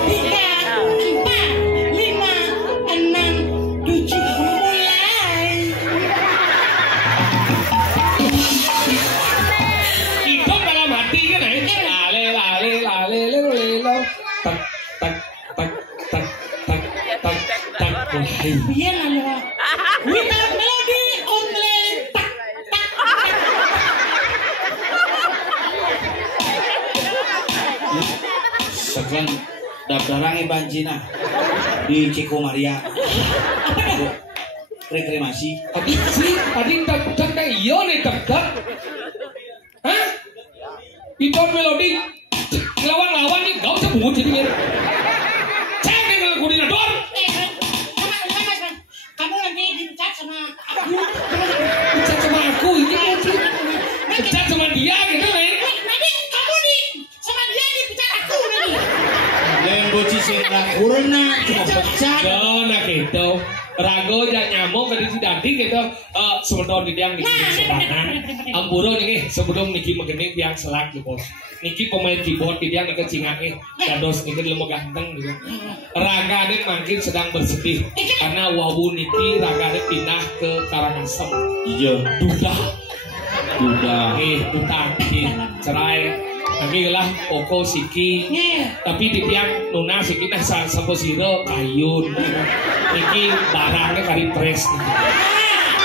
tiga, empat, lima, enam, tujuh, mulai. Hidup dalam hati kan lale lelo tak mulai. Biar lalu. Without melody, only tak. Sekarang daftarannya Banjina di Ciko Maria. Apa dah? Reklamasi. Tadi tak iya nih tak. Hah? Hidup melodi lawan nih gak usah bungut jadi cek nih kalau koordinator. Kamu nanti dipecat sama aku. Pecat sama aku ini pecat sama dia gitu nih. Nanti kamu sama dia dipecat aku nanti. Yang bocil sing kurna cuma pecat. Jangan gitu. Rago jangan nyamuk ke dadi gitu sebelum didiang di sebelah Ampuro nih sebelum niki megene biang selak gitu bos. Niki pemain keyboard didiang ke cingake dados niki lemu ganteng gitu. Raga dek mungkin sedang bersedih karena wawu niki raga dek pindah ke Karangasem. Iya. Duda Iya. cerai. Tapi lah poko siki tapi dibiang nuna siki nah sampo siro kayun niki barangnya kari pres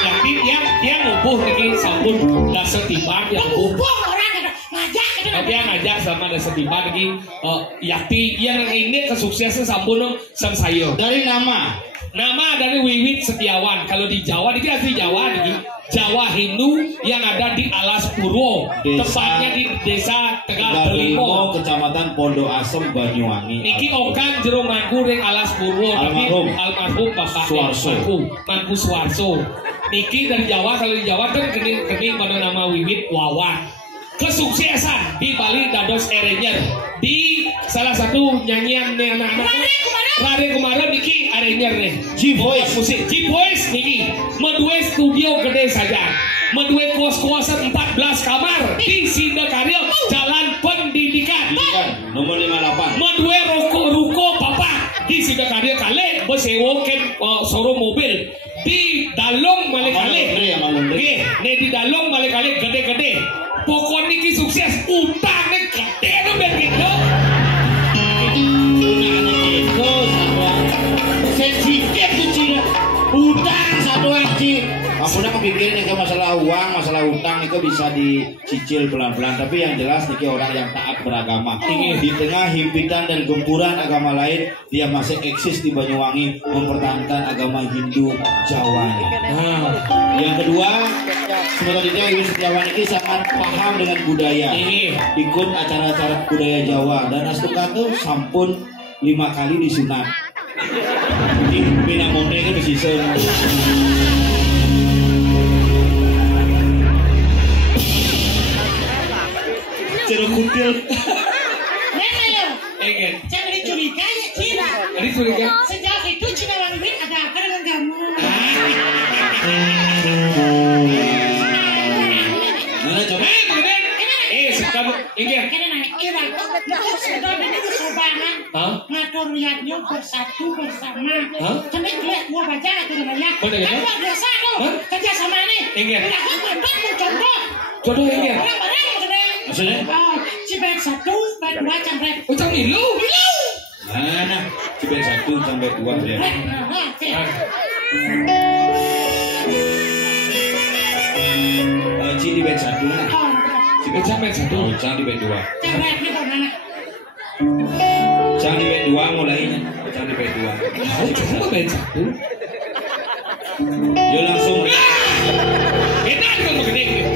tapi dia ngubuh niki sampun dasar tiba dia ngubuh tapi yang ngajak sama dasar tiba niki yakti yang ini kesuksesan sampun sang sayo Dari nama dari Wiwit Setiawan. Kalau di Jawa ini asli Jawa nih Jawa Hindu yang ada di Alas Purwo, tepatnya di desa Tegal Delimo, Kecamatan Pondok Asem, Banyuwangi. Niki okan jero mangku ring Alas Purwo, almarhum Bapak Mangku Suwarso. Niki dari Jawa, kalau di Jawa kan kini pada nama Wiwit Wawan. Kesuksesan di Bali dados Arranger di salah satu nyanyian nih anak-anak Rade kemarin niki Arranger nih G-Voice musik G-Voice niki medue studio gede saja medue kos-kosan 14 kamar di Sindakarya Jalan Pendidikan nomor 58 medue ruko bapak di Sindakarya kale besewo ken showroom mobil di Dalong Malekale di Dalong Malekale gede-gede pokok niki sukses utangnya gede sampai gitu sensitif tuh Cina utang satu anjing kamu kepikirin ke masalah uang masalah utang itu bisa dicicil pelan-pelan tapi yang jelas niki orang yang taat beragama di tengah himpitan dan gempuran agama lain dia masih eksis di Banyuwangi mempertahankan agama Hindu Jawa. Yang kedua sebenarnya Wiwit Setiawan ini sangat paham dengan budaya ikut acara-acara budaya Jawa dan astuka tuh sampun 5 kali disunat di Bina Monde kan bisa ceruk kutil Jangan dicurigai ya Cina. Dicurigai? Sejak itu Cina Wiwit ada apa dengan kamu? Mana coba? Sekarang ini. Ngatur lihatnya bersatu bersama. Kami lihat gua baca itu namanya. Aku biasa tuh kerja sama nih. Aku contoh. Contoh ini. Barang-barang maksudnya? Cibet 1, Cibet 2, Cambret. Oh, Camilu. Mana? Cibet 1 sampai 2 ya. Cibet 1 lah. Cibet sampai 1. Jangan di bed 2. Cambret ini mana? Jangan di bed 2 mulainya. Jangan di bed 2. Oh, jangan bed 1. Yo langsung. Enak kan begini.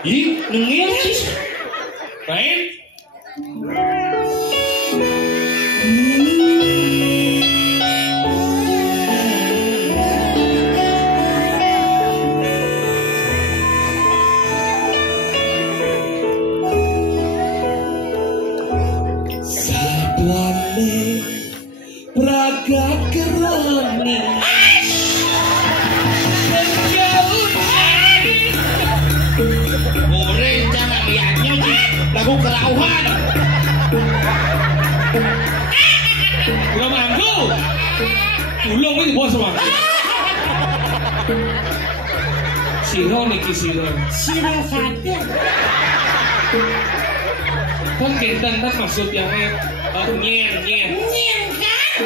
Ih, nengil sih. Baik. Satuane pragat kerani. Lagu kerauhan. Udah manggu. Ulung ini bos mah. Siro niki siro. Siro sate. Kan kentan kan maksud yang nyen. Nyen kan?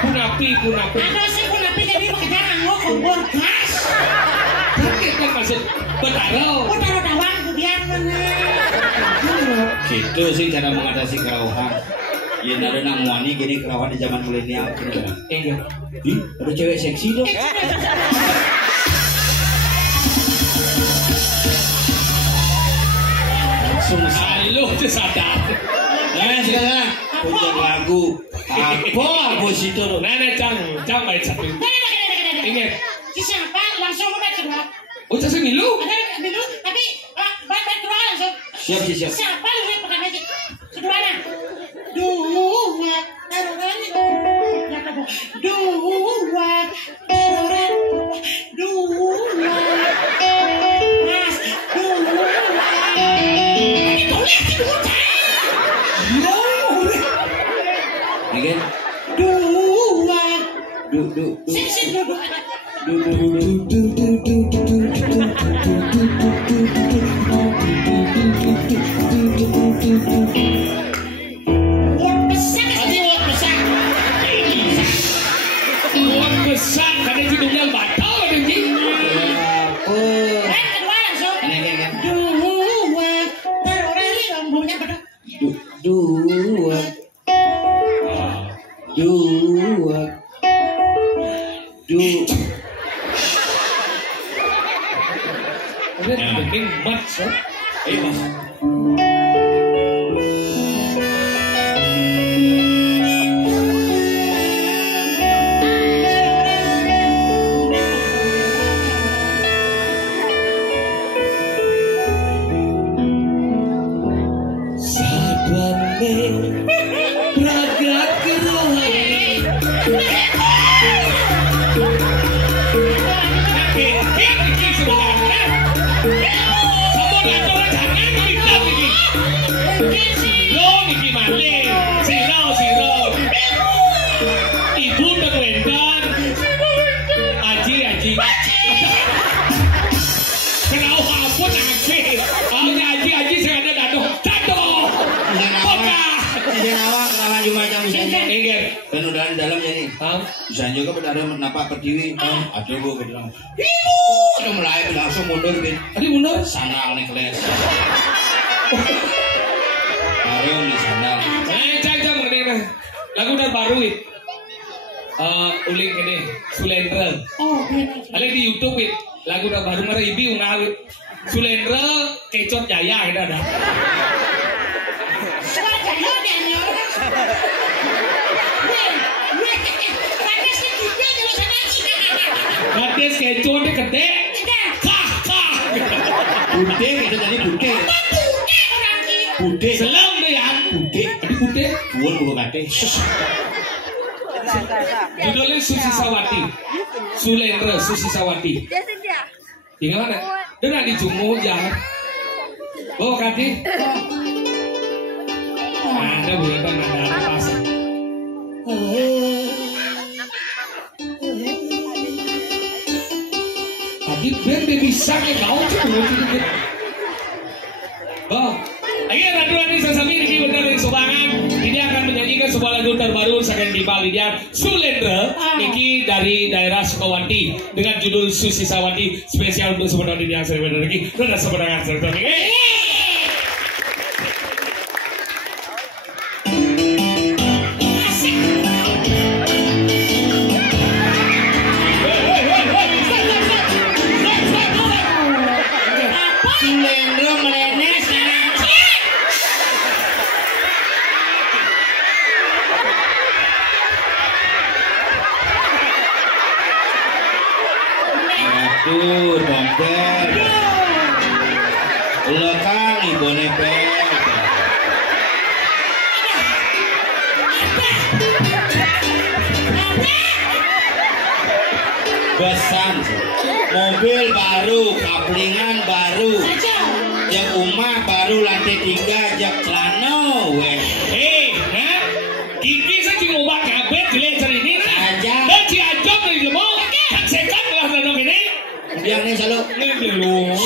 Punapi. Ada sih punapi jadi bekerja nganggo kompor gas. Kan kentan maksud betaro. Udah dawang kemudian mana? Gitu sih cara mengatasi kerauhan. Ya ada namuani gini kerauhan di zaman milenial. Enggak. Ih, ada cewek seksi dong. Langsung Halo, sadar. Nah, sekarang puncak lagu. Apa situ? Nenek cang baik satu. Ingat. Siapa langsung udah kedua. Oh, saya milu. Milu, tapi baik kedua langsung. Siap. Siapa yang pertama kedua nah? Dua Sip duduk aja. Besar karena judulnya batal nanti. Kedua langsung. Dua. Terorang ini lambungnya pada. Dua. Penting mat, so. Ayo mas. Bisa juga pada ada menapa kediri, ada gua bilang, ibu, udah mulai langsung mundur bin, tadi mundur, sandal nih keles, baru nih sandal. Cang mengenai lagu udah baru it, uling ini Sulendra, ada di YouTube it, lagu udah baru mana ibi ungawit, Sulendra kecot jaya ada. Suara jaya deh Batis kecoh dia gede. Bude kita jadi bude. Bude selam deh ya. Bude. Aduh bude. Buat bulu kate. Judulnya Susi Sawati. Sulendra Susi Sawati. Tinggal mana? Dengar di Jumo jangan. Oh kaki. Ada bukan ada pas. Ben bisa ke kau cuma gitu. Oh, ayo radio Sasami ini benar dari Sobangan. Ini akan menyanyikan sebuah lagu terbaru sekalian di Bali dia Sulendra Niki dari daerah Sukawati dengan judul Susi Sawati spesial untuk sebenarnya ini yang saya benar lagi dan sebenarnya serta ini. Tuh, dompet. Lo kan ibu nepet. Besan, mobil baru, kaplingan baru, jak rumah baru lantai 3, jak celana, weh. Gigi saya cuma ubah kabel jelek cari ini aja. Dan si ajok dari lemau, tak sekat lah dalam ini. Biar nih selalu. Ini dulu.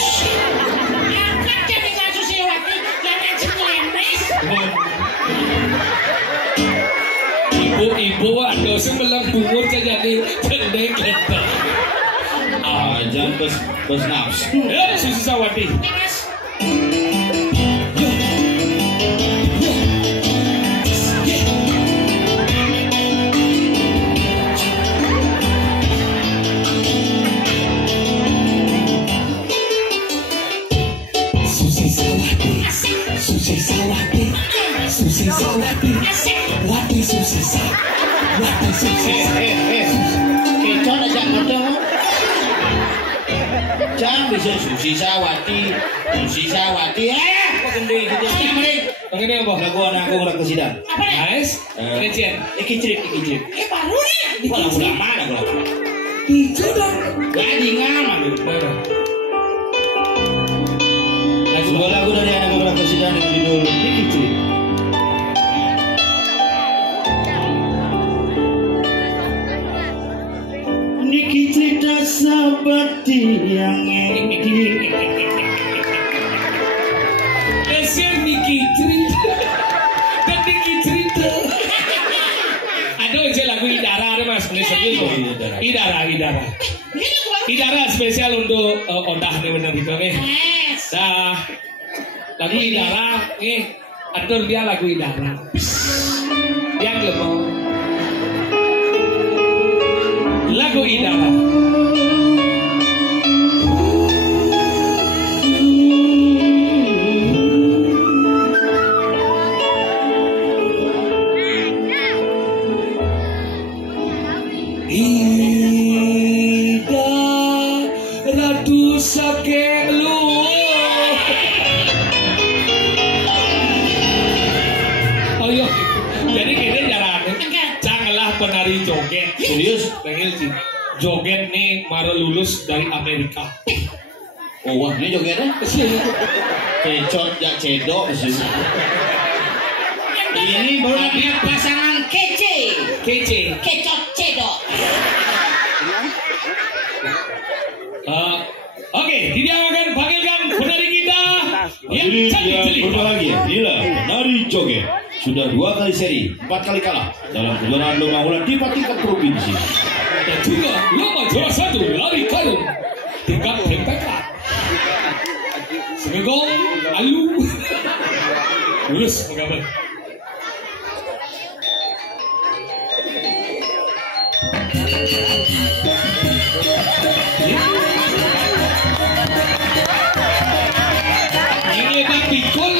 Angkat jadi kasus Sewati yang ngajak lemes. Ibu ada sembilan bungur jadi cendek lebar. Jangan bos nafsu. Ya Susi Sawati. Kecot aja ngedeng. Jangan bisa Susi Sawati. Apa gede gitu? Ini apa? Lagu anakku udah kesidang. Apa nih? Guys, ini cian. Iki trip. Baru nih. Lagu lama. Itu dong. Gaji ngaman. Sebuah lagu dari anakku udah kesidang dengan judul Iki Trip. betiang Lesir Miki cerita Tadi cerita Aduh itu lagu Idara ada mas ini serius Idara spesial untuk Odah nih bener gitu nih Nah lagu Idara nih atur dia lagu Idara yang mau lagu Idara penari joget serius pengen sih joget nih baru lulus dari Amerika wah ini jogetnya kecot ya cedok sih ini baru namanya pasangan kece kecot cedok oke tidak akan panggilkan penari kita yang cantik lagi inilah penari joget sudah 2 kali seri, 4 kali kalah dalam kejuaraan lomba ular di tingkat provinsi. Dan juga lomba juara 1 lari karung tingkat MPK. Semegong alu lulus mengapa? Ini Bang Pikul.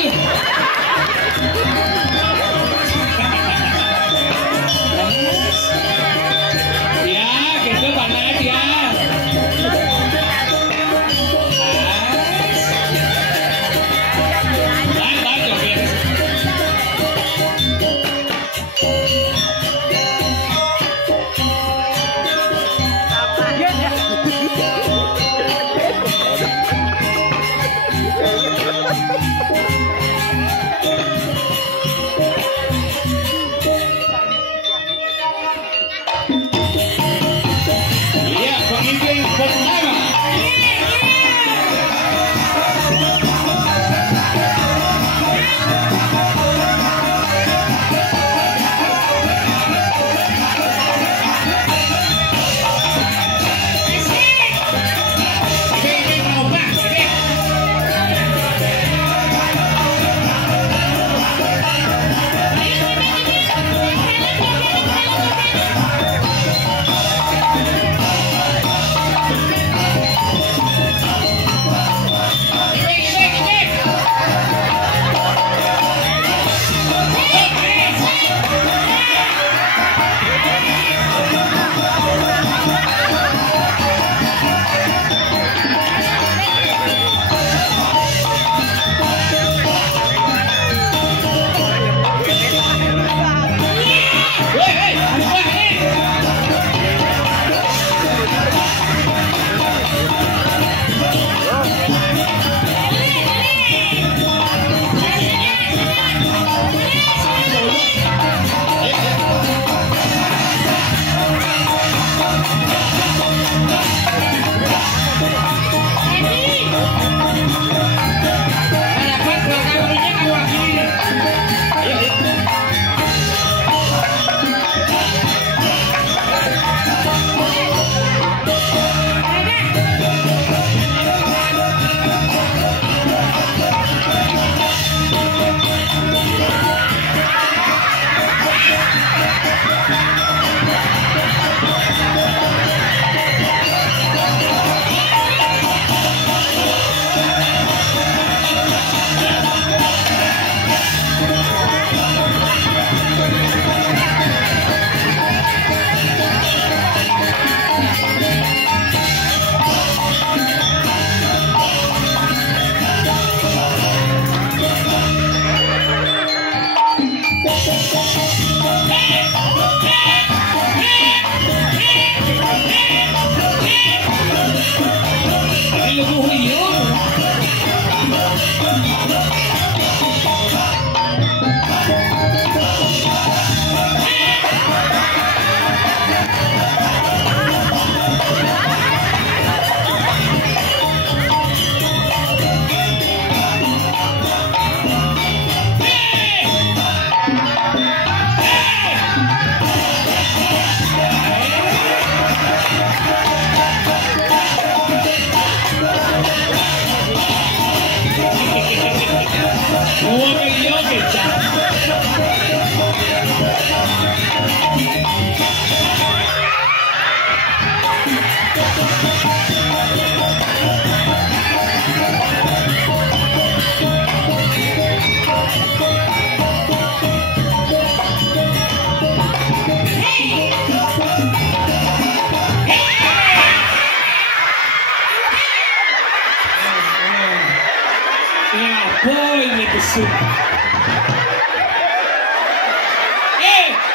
besuk.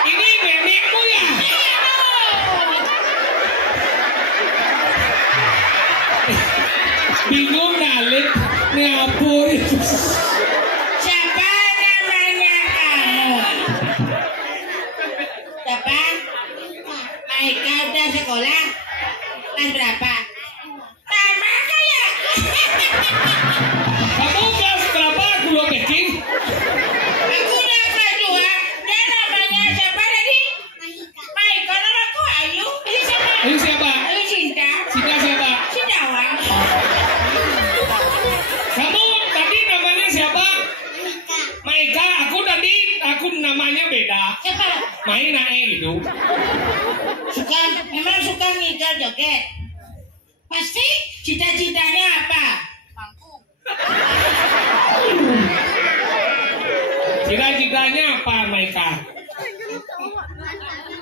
Ini nenekmu ya? Bingung nalit, ngapur. Siapa namanya kamu? Siapa? Maika udah sekolah? Kelas berapa? Sama kayak. Kamu kelas berapa? Guru baking? Aku udah kelas 2. Dia namanya siapa tadi? Maika. Namaku Ayu. Ini siapa? Ayu siapa? Ayu Cinta. Cinta siapa? Cindawang. Kamu tadi namanya siapa? Maika. Aku namanya beda. Siapa? Main itu. Memang suka ngikar joget. Pasti cita-citanya apa? Cita-citanya apa, Maika?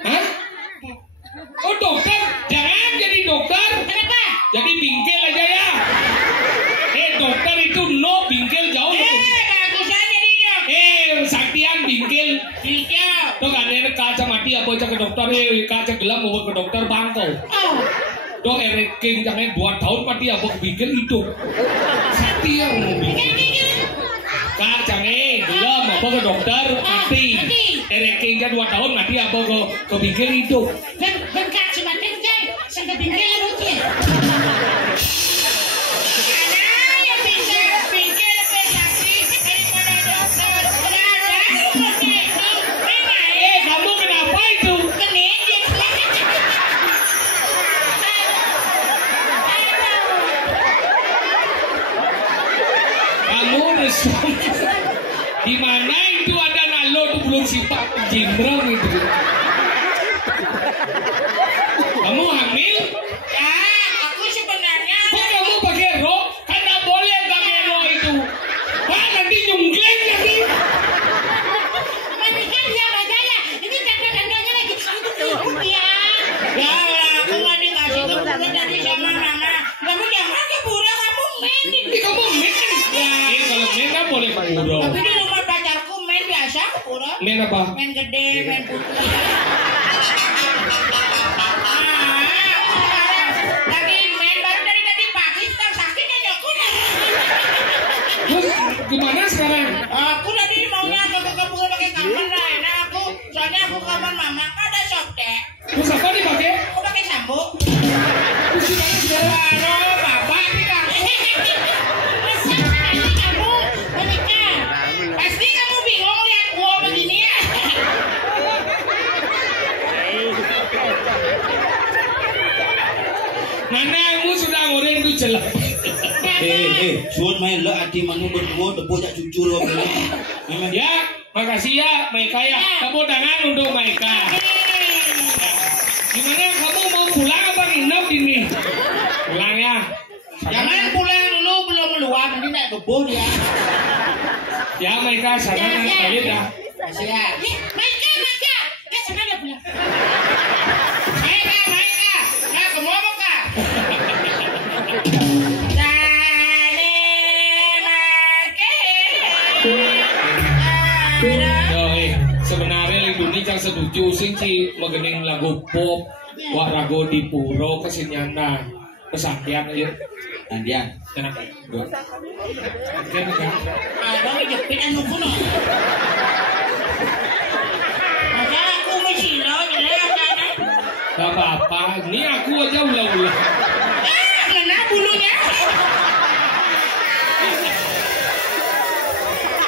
Hah? Oh, dokter? Jangan jadi dokter. Kenapa? Jadi bingkel aja ya. Dokter itu no, bingkel jauh. Bagusan jadinya. Saktian bingkel. Hijau. Tuh kan ini kaca mati apa aja ke dokter, kaca gelap mau ke dokter bangkau. Oh. Dok King jangan 2 tahun mati apa bingkel hidup. Saktian mau bingkel. Kaca gelap apa ke dokter mati. King kan 2 tahun mati apa ke bingkel hidup. Ben kaca mati kan, sampai bingkel rutin. Di mana itu ada nalo tuh belum sifat jimbrong itu. Kamu hamil? Ya, aku sebenarnya. Kok kamu pakai rok? Kan tak boleh pakai rok itu. Wah, nanti nyunggeng nanti. Tapi kan dia bajaya. Ini tanda-tandanya lagi ikut ya. Ya, aku nggak dikasih kepura dari sama mama. Kamu jangan kepura, kamu main. Kamu main? Ya, kalau main kan boleh kepura. Tapi di rumah pacarku main biasa kepura. Main apa? Main gede, main putih. Lagi main baru dari tadi pagi, sekarang sakit aja aku. Terus gimana sekarang? Aku tadi maunya ke kepura pakai kamar lah, enak aku. Soalnya aku kamar mama kan ada softtek. Terus apa dipakai? Aku pakai sampo. Terus gimana sekarang? Aduh, bapak nih kan. Kamu menikah. Pasti kamu bingung lihat gua begini ya. Nanangmu sudah ngoreng itu jelek. Suut main lo adi manu berdua depo jak cucu lo. Ya, makasih ya Maika ya. Tepuk tangan untuk Maika. Gimana kamu mau pulang apa nginep ini? Pulang ya. Jangan pulang dulu, belum meluap nanti naik bebo dia. Ya Maika sana balik dah. Kasih ya. Maika. Sana dia pulang. Maika. Nah, kamu apa kak? Sebenarnya Indonesia setuju sing ci mengening lagu pop wak rago di puro kesinyanan pesaktian aja Andian kenapa? Kan kan? Abang jepit anu kuno. Masa aku mesilo jelas kan? Gak apa-apa, ini aku aja ulah-ulah. Kena bulunya.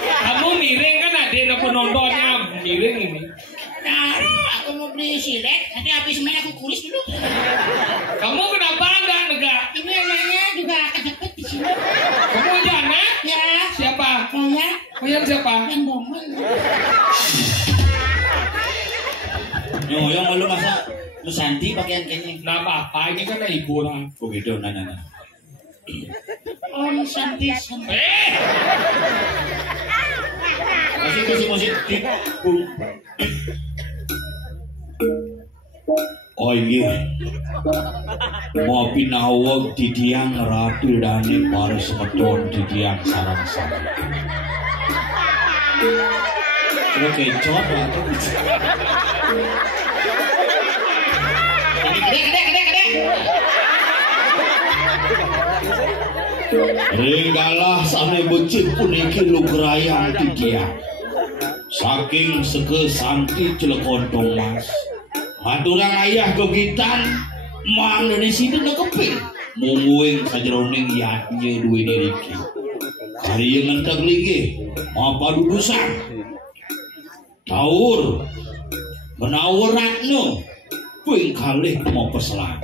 Kamu miring kan ada yang penontonnya miring ini. Nah, aku mau beli silet, nanti habis main aku kulis dulu. Kamu kenapa enggak negak? Ini anaknya juga kedeket di sini. Kamu aja anak? Ya. Siapa? Saya. Yang siapa? Yang bohong. Yang malu masa Nusanti pakaian kayaknya. Nah apa-apa, ini kan hiburan. Oh gitu, nah. Om Santi. Musik. Oh iya. Mau pinawag di tiang ratu dani para semedon di tiang sarang-sarang. Lo kecot lah. Kede. Ringgalah sane becik puniki lugrayang titia. Saking sekesanti celekontong mas. Haturang ayah kegitan mang dari situ nekepin. Mungguing sajeroning yatnya duwe diriki. Kari yang ngentek lagi. Apa dudusan? Taur. Menawur ratno. Puing kalih mau peselan.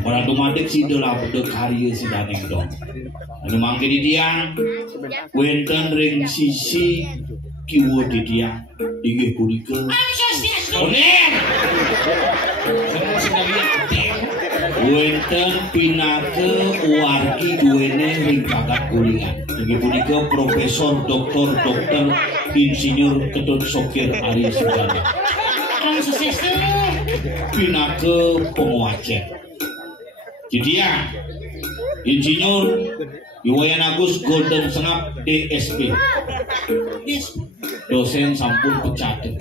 Pada tumatik si adalah pada karya si daneng dong. Anu mangke di tiang, wenten ring sisi kiwo di tiang, inggih punika. Oner. Wenten pinake wargi duwene ring bakat kulingan. Inggih punika Profesor Doktor Insinyur Ketut Sokir Ari Sudana. Pinake penguacer. Jadi ya, Insinyur Iwayan Agus Golden Sengap DSP, dosen sampun pecatet.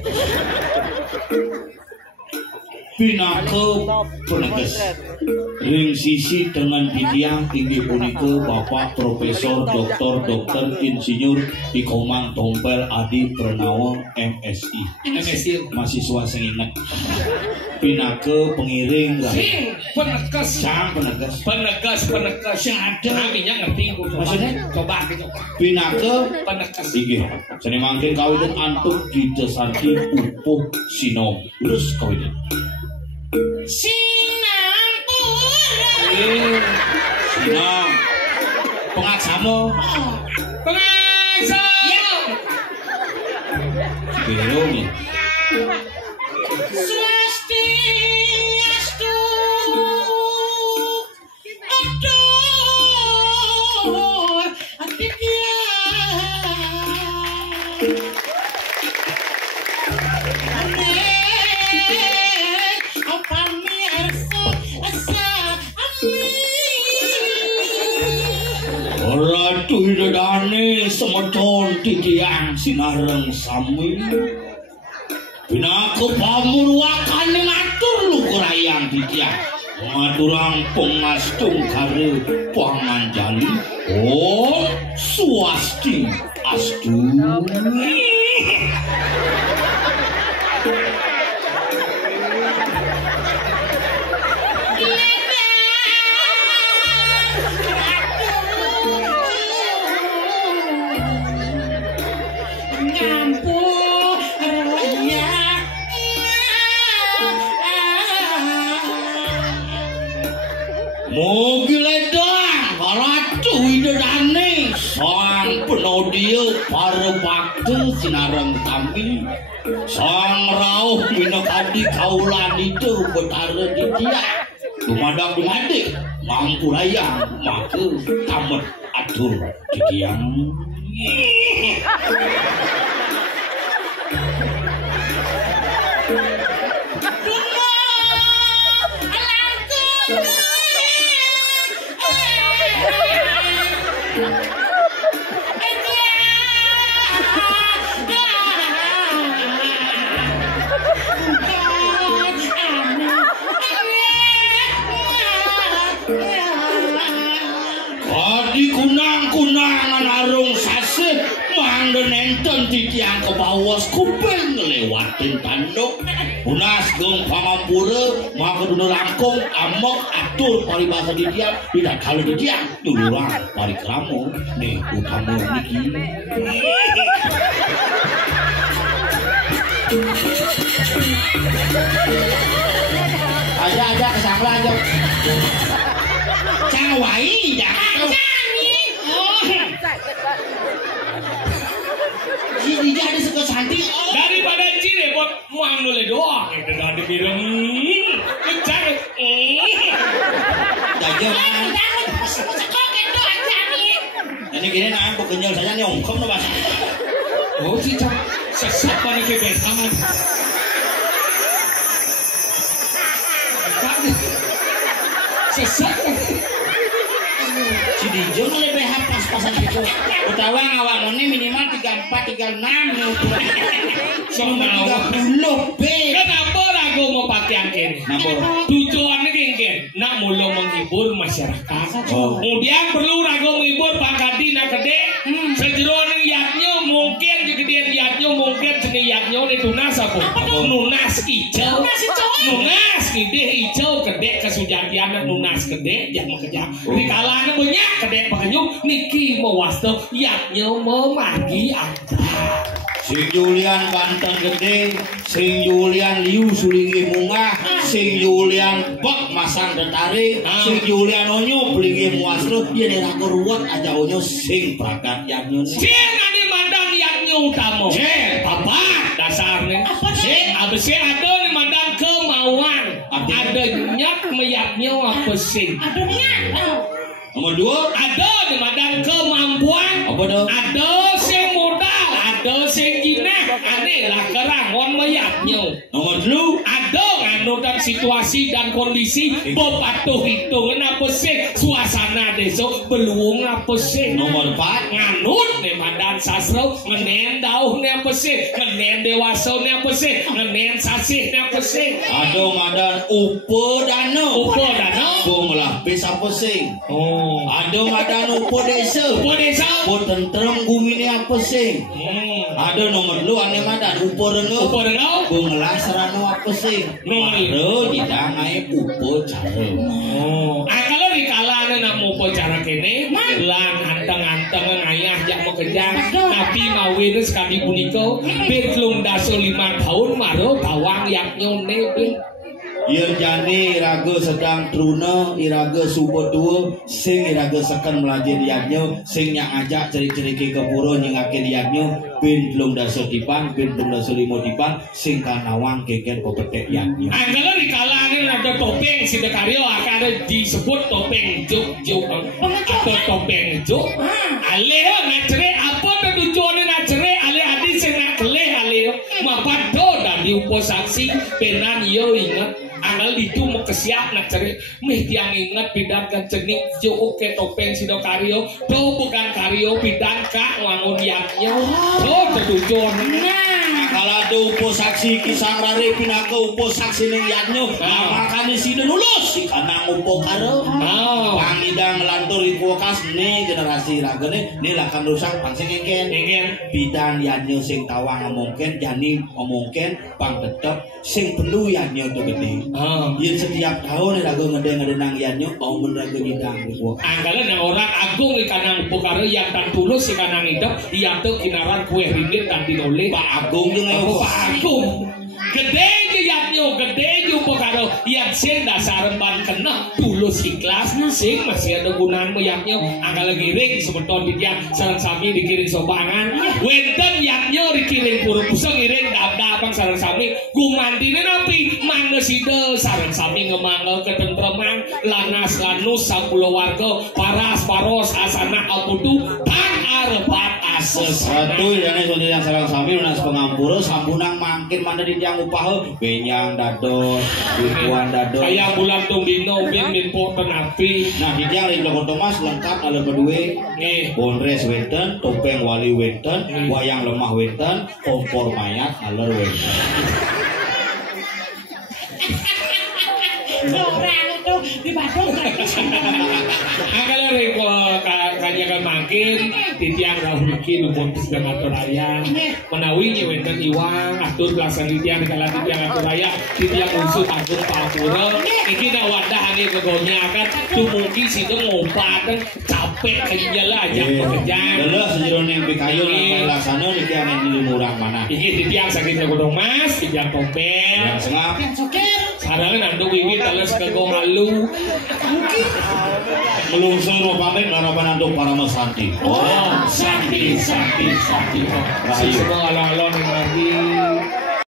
Pinake peneges ring sisi dengan didiang tinggi punika Bapak Profesor Doktor Insinyur Ikomang Tompel Adi Pernawa MSI mahasiswa sing inget. Pinake pengiring penegas yang ada namanya ngerti maksudnya coba pinake penegas iki seni mangke kawin antuk didesanti pupuh sinom terus kawin Sinam pengaksamo biro nih Swastiastu Aduh Aditya Apami asa Ratu hidadane semeton titiang sinareng sami Pinake pamurwakane matur lugrayang titiang maturang pengastung kare panganjali oh swasti astu Mogile doang, ratu hidadane, sang penodio para bakte sinareng kami, sang rauh minakadi kaulan itu betara di dia, dumadang dumadik, mampu layang, maka tamat atur di tiang. Kunang-kunangan arung sasih manggen enten titiang ke bawah kuping ngelewatin tanduk unas gong pangampura maka dulu langkung amok atur paribasa titiang tidak kalau titiang dulurang parikramu nih utama niki aja kesangla aja cawai dah Ini jadi suka cantik daripada cire buat muang dulu doang itu tadi bilang cari jangan ini gini nah aku kenyal saja nyongkong tuh mas oh sih sesat pada kebesaran sesat Si Dijo lebih pas-pasan gitu. Utawa ngawak ini minimal 34, 36 nih ukuran. Sama 30 B. Kenapa ragu mau pakai angin? Tujuannya geng, nak mulu menghibur masyarakat. Kemudian perlu ragu menghibur Pak Kadi nak gede. Sejeroan yatnya mungkin kegedean yatnya mungkin seni yatnya ini tunas apa? Nunas hijau. Nunas gede hijau gede kesujatian nunas gede jangan kerja. Di kalangan banyak gede pengenyum niki mewasto yatnya memagi anda. Sing Julian Banten gede, Sing Julian Liu Sulingi Munga, Sing Julian Bok Masang Detari, Sing Julian Onyo Belingi Muasro, dia daerah keruat aja Onyo Sing Pragat Yaknyo. Sing ane mandang Yaknyo utama. Apa dasarnya? Abis ada nih mandang kemauan, ada nyak meyaknyo apa sing? Ada nyak. Nomor 2 ada nih mandang kemampuan. Apa dong? Ada sing modal, ada sing jinak, aneh lah kerangon meyaknyo. Nomor 3 ada nganutan situasi dan kondisi bopatuh hitungan apa sih suasana desa beluung apa sih. Nomor 4 nganut nih mandan sasro ngenen dauh nih apa sih ngenen dewasa nih apa sih ngenen sasih nih apa sih. ada madan upo dano bonglah bisa apa sih. Ada madan upo desa upo tentrem gumine apa sih. Ada nomor 2 ane madan upo rengau bonglah serano apa sih. Nomor 2 tidak ngai upo cara. Kalau di kalangan nak mau cara kene lang anteng-anteng ayah jak mau kerja tapi mawin sekali puniko betlung daso 5 tahun maro tawang yaknyo ne. Yang jani iraga sedang truna iraga subot 2 sing iraga sekan melajir yaknyo sing yang ajak ceri-ceri ke pura nyengake yaknyo bin belum dasar dipan bin belum dasar 5 dipan sing kanawang keken pepetek yaknyo. Kalau di kalangan ada topeng sidekaryo akan disebut topeng juk atau topeng juk. Ale ngacere apa tujuannya ngacere ale adi sing ngakle ale mapado dan diuposaksi penan yo ingat. Angal itu mau kesiap nak cari meh tiang ingat bidang kan cenik jo oke topeng sido karyo do bukan karyo bidang kak wangun yaknya do tertujuan. Kalau ada upo saksi kisah rari pinaka upo saksi neng yaknya makanya sido lulus si kanang upo karo pangidang melantur iku kas nih generasi ragene nih lakan rusak pangsing eken bidang yaknya sing tawang ngomongken jani ngomongken pang tetep sing perlu yaknya tuh gede. Yang setiap tahun raga ngede-ngedenang yanyo mau menraga ngidang gitu. Anggalan yang orang agung ikanang bukaro yang tan tulus ikanang hidup yang tuh kinaran kue ringgit dan dinole Pak Agung jeung Pak Agung gede yanyo gede ju bukaro yang sing dasar ban kena tulus ikhlas sing masih ada gunaan yanyo anggalan giring sebetul dia sarang sami dikirim sobangan wenten yanyo dikirim pura pusang giring dap-dapang sarang sami gumandine napi mangeside sareng sami ngemangga ketentreman lanas lanus sapulo warga paras paros asana aputu tan arepat ases atuh jane saudara yang sareng sami lunas pengampura sampunang mangkin manda di tiang upah benyang dadon ribuan dadon kayak bulan tumbino bin poten api. Nah di tiang ring Joko Thomas lengkap ada berdua bondres wenten topeng wali wenten wayang lemah wenten kompor mayat alur wenten. Orang itu di Bandung angkala reko kanyakan makin di tiang rahuliki numpun sedang atur raya menawi nyewenten iwang atur belasan di tiang dikalah di tiang atur raya di tiang unsur atur pahapura ini nak wadah ini kegonya akan tumuki situ ngopaten capek kenyala aja pekerjaan lelah sejeron yang pikayu yang laksana di tiang yang murang mana ini di tiang sakit godong mas di tiang topeng yang sengap yang sukir sarangnya nanti wiwit teles ke gomalu melungsur mau pamit harapan untuk para mesanti santi semua ala-ala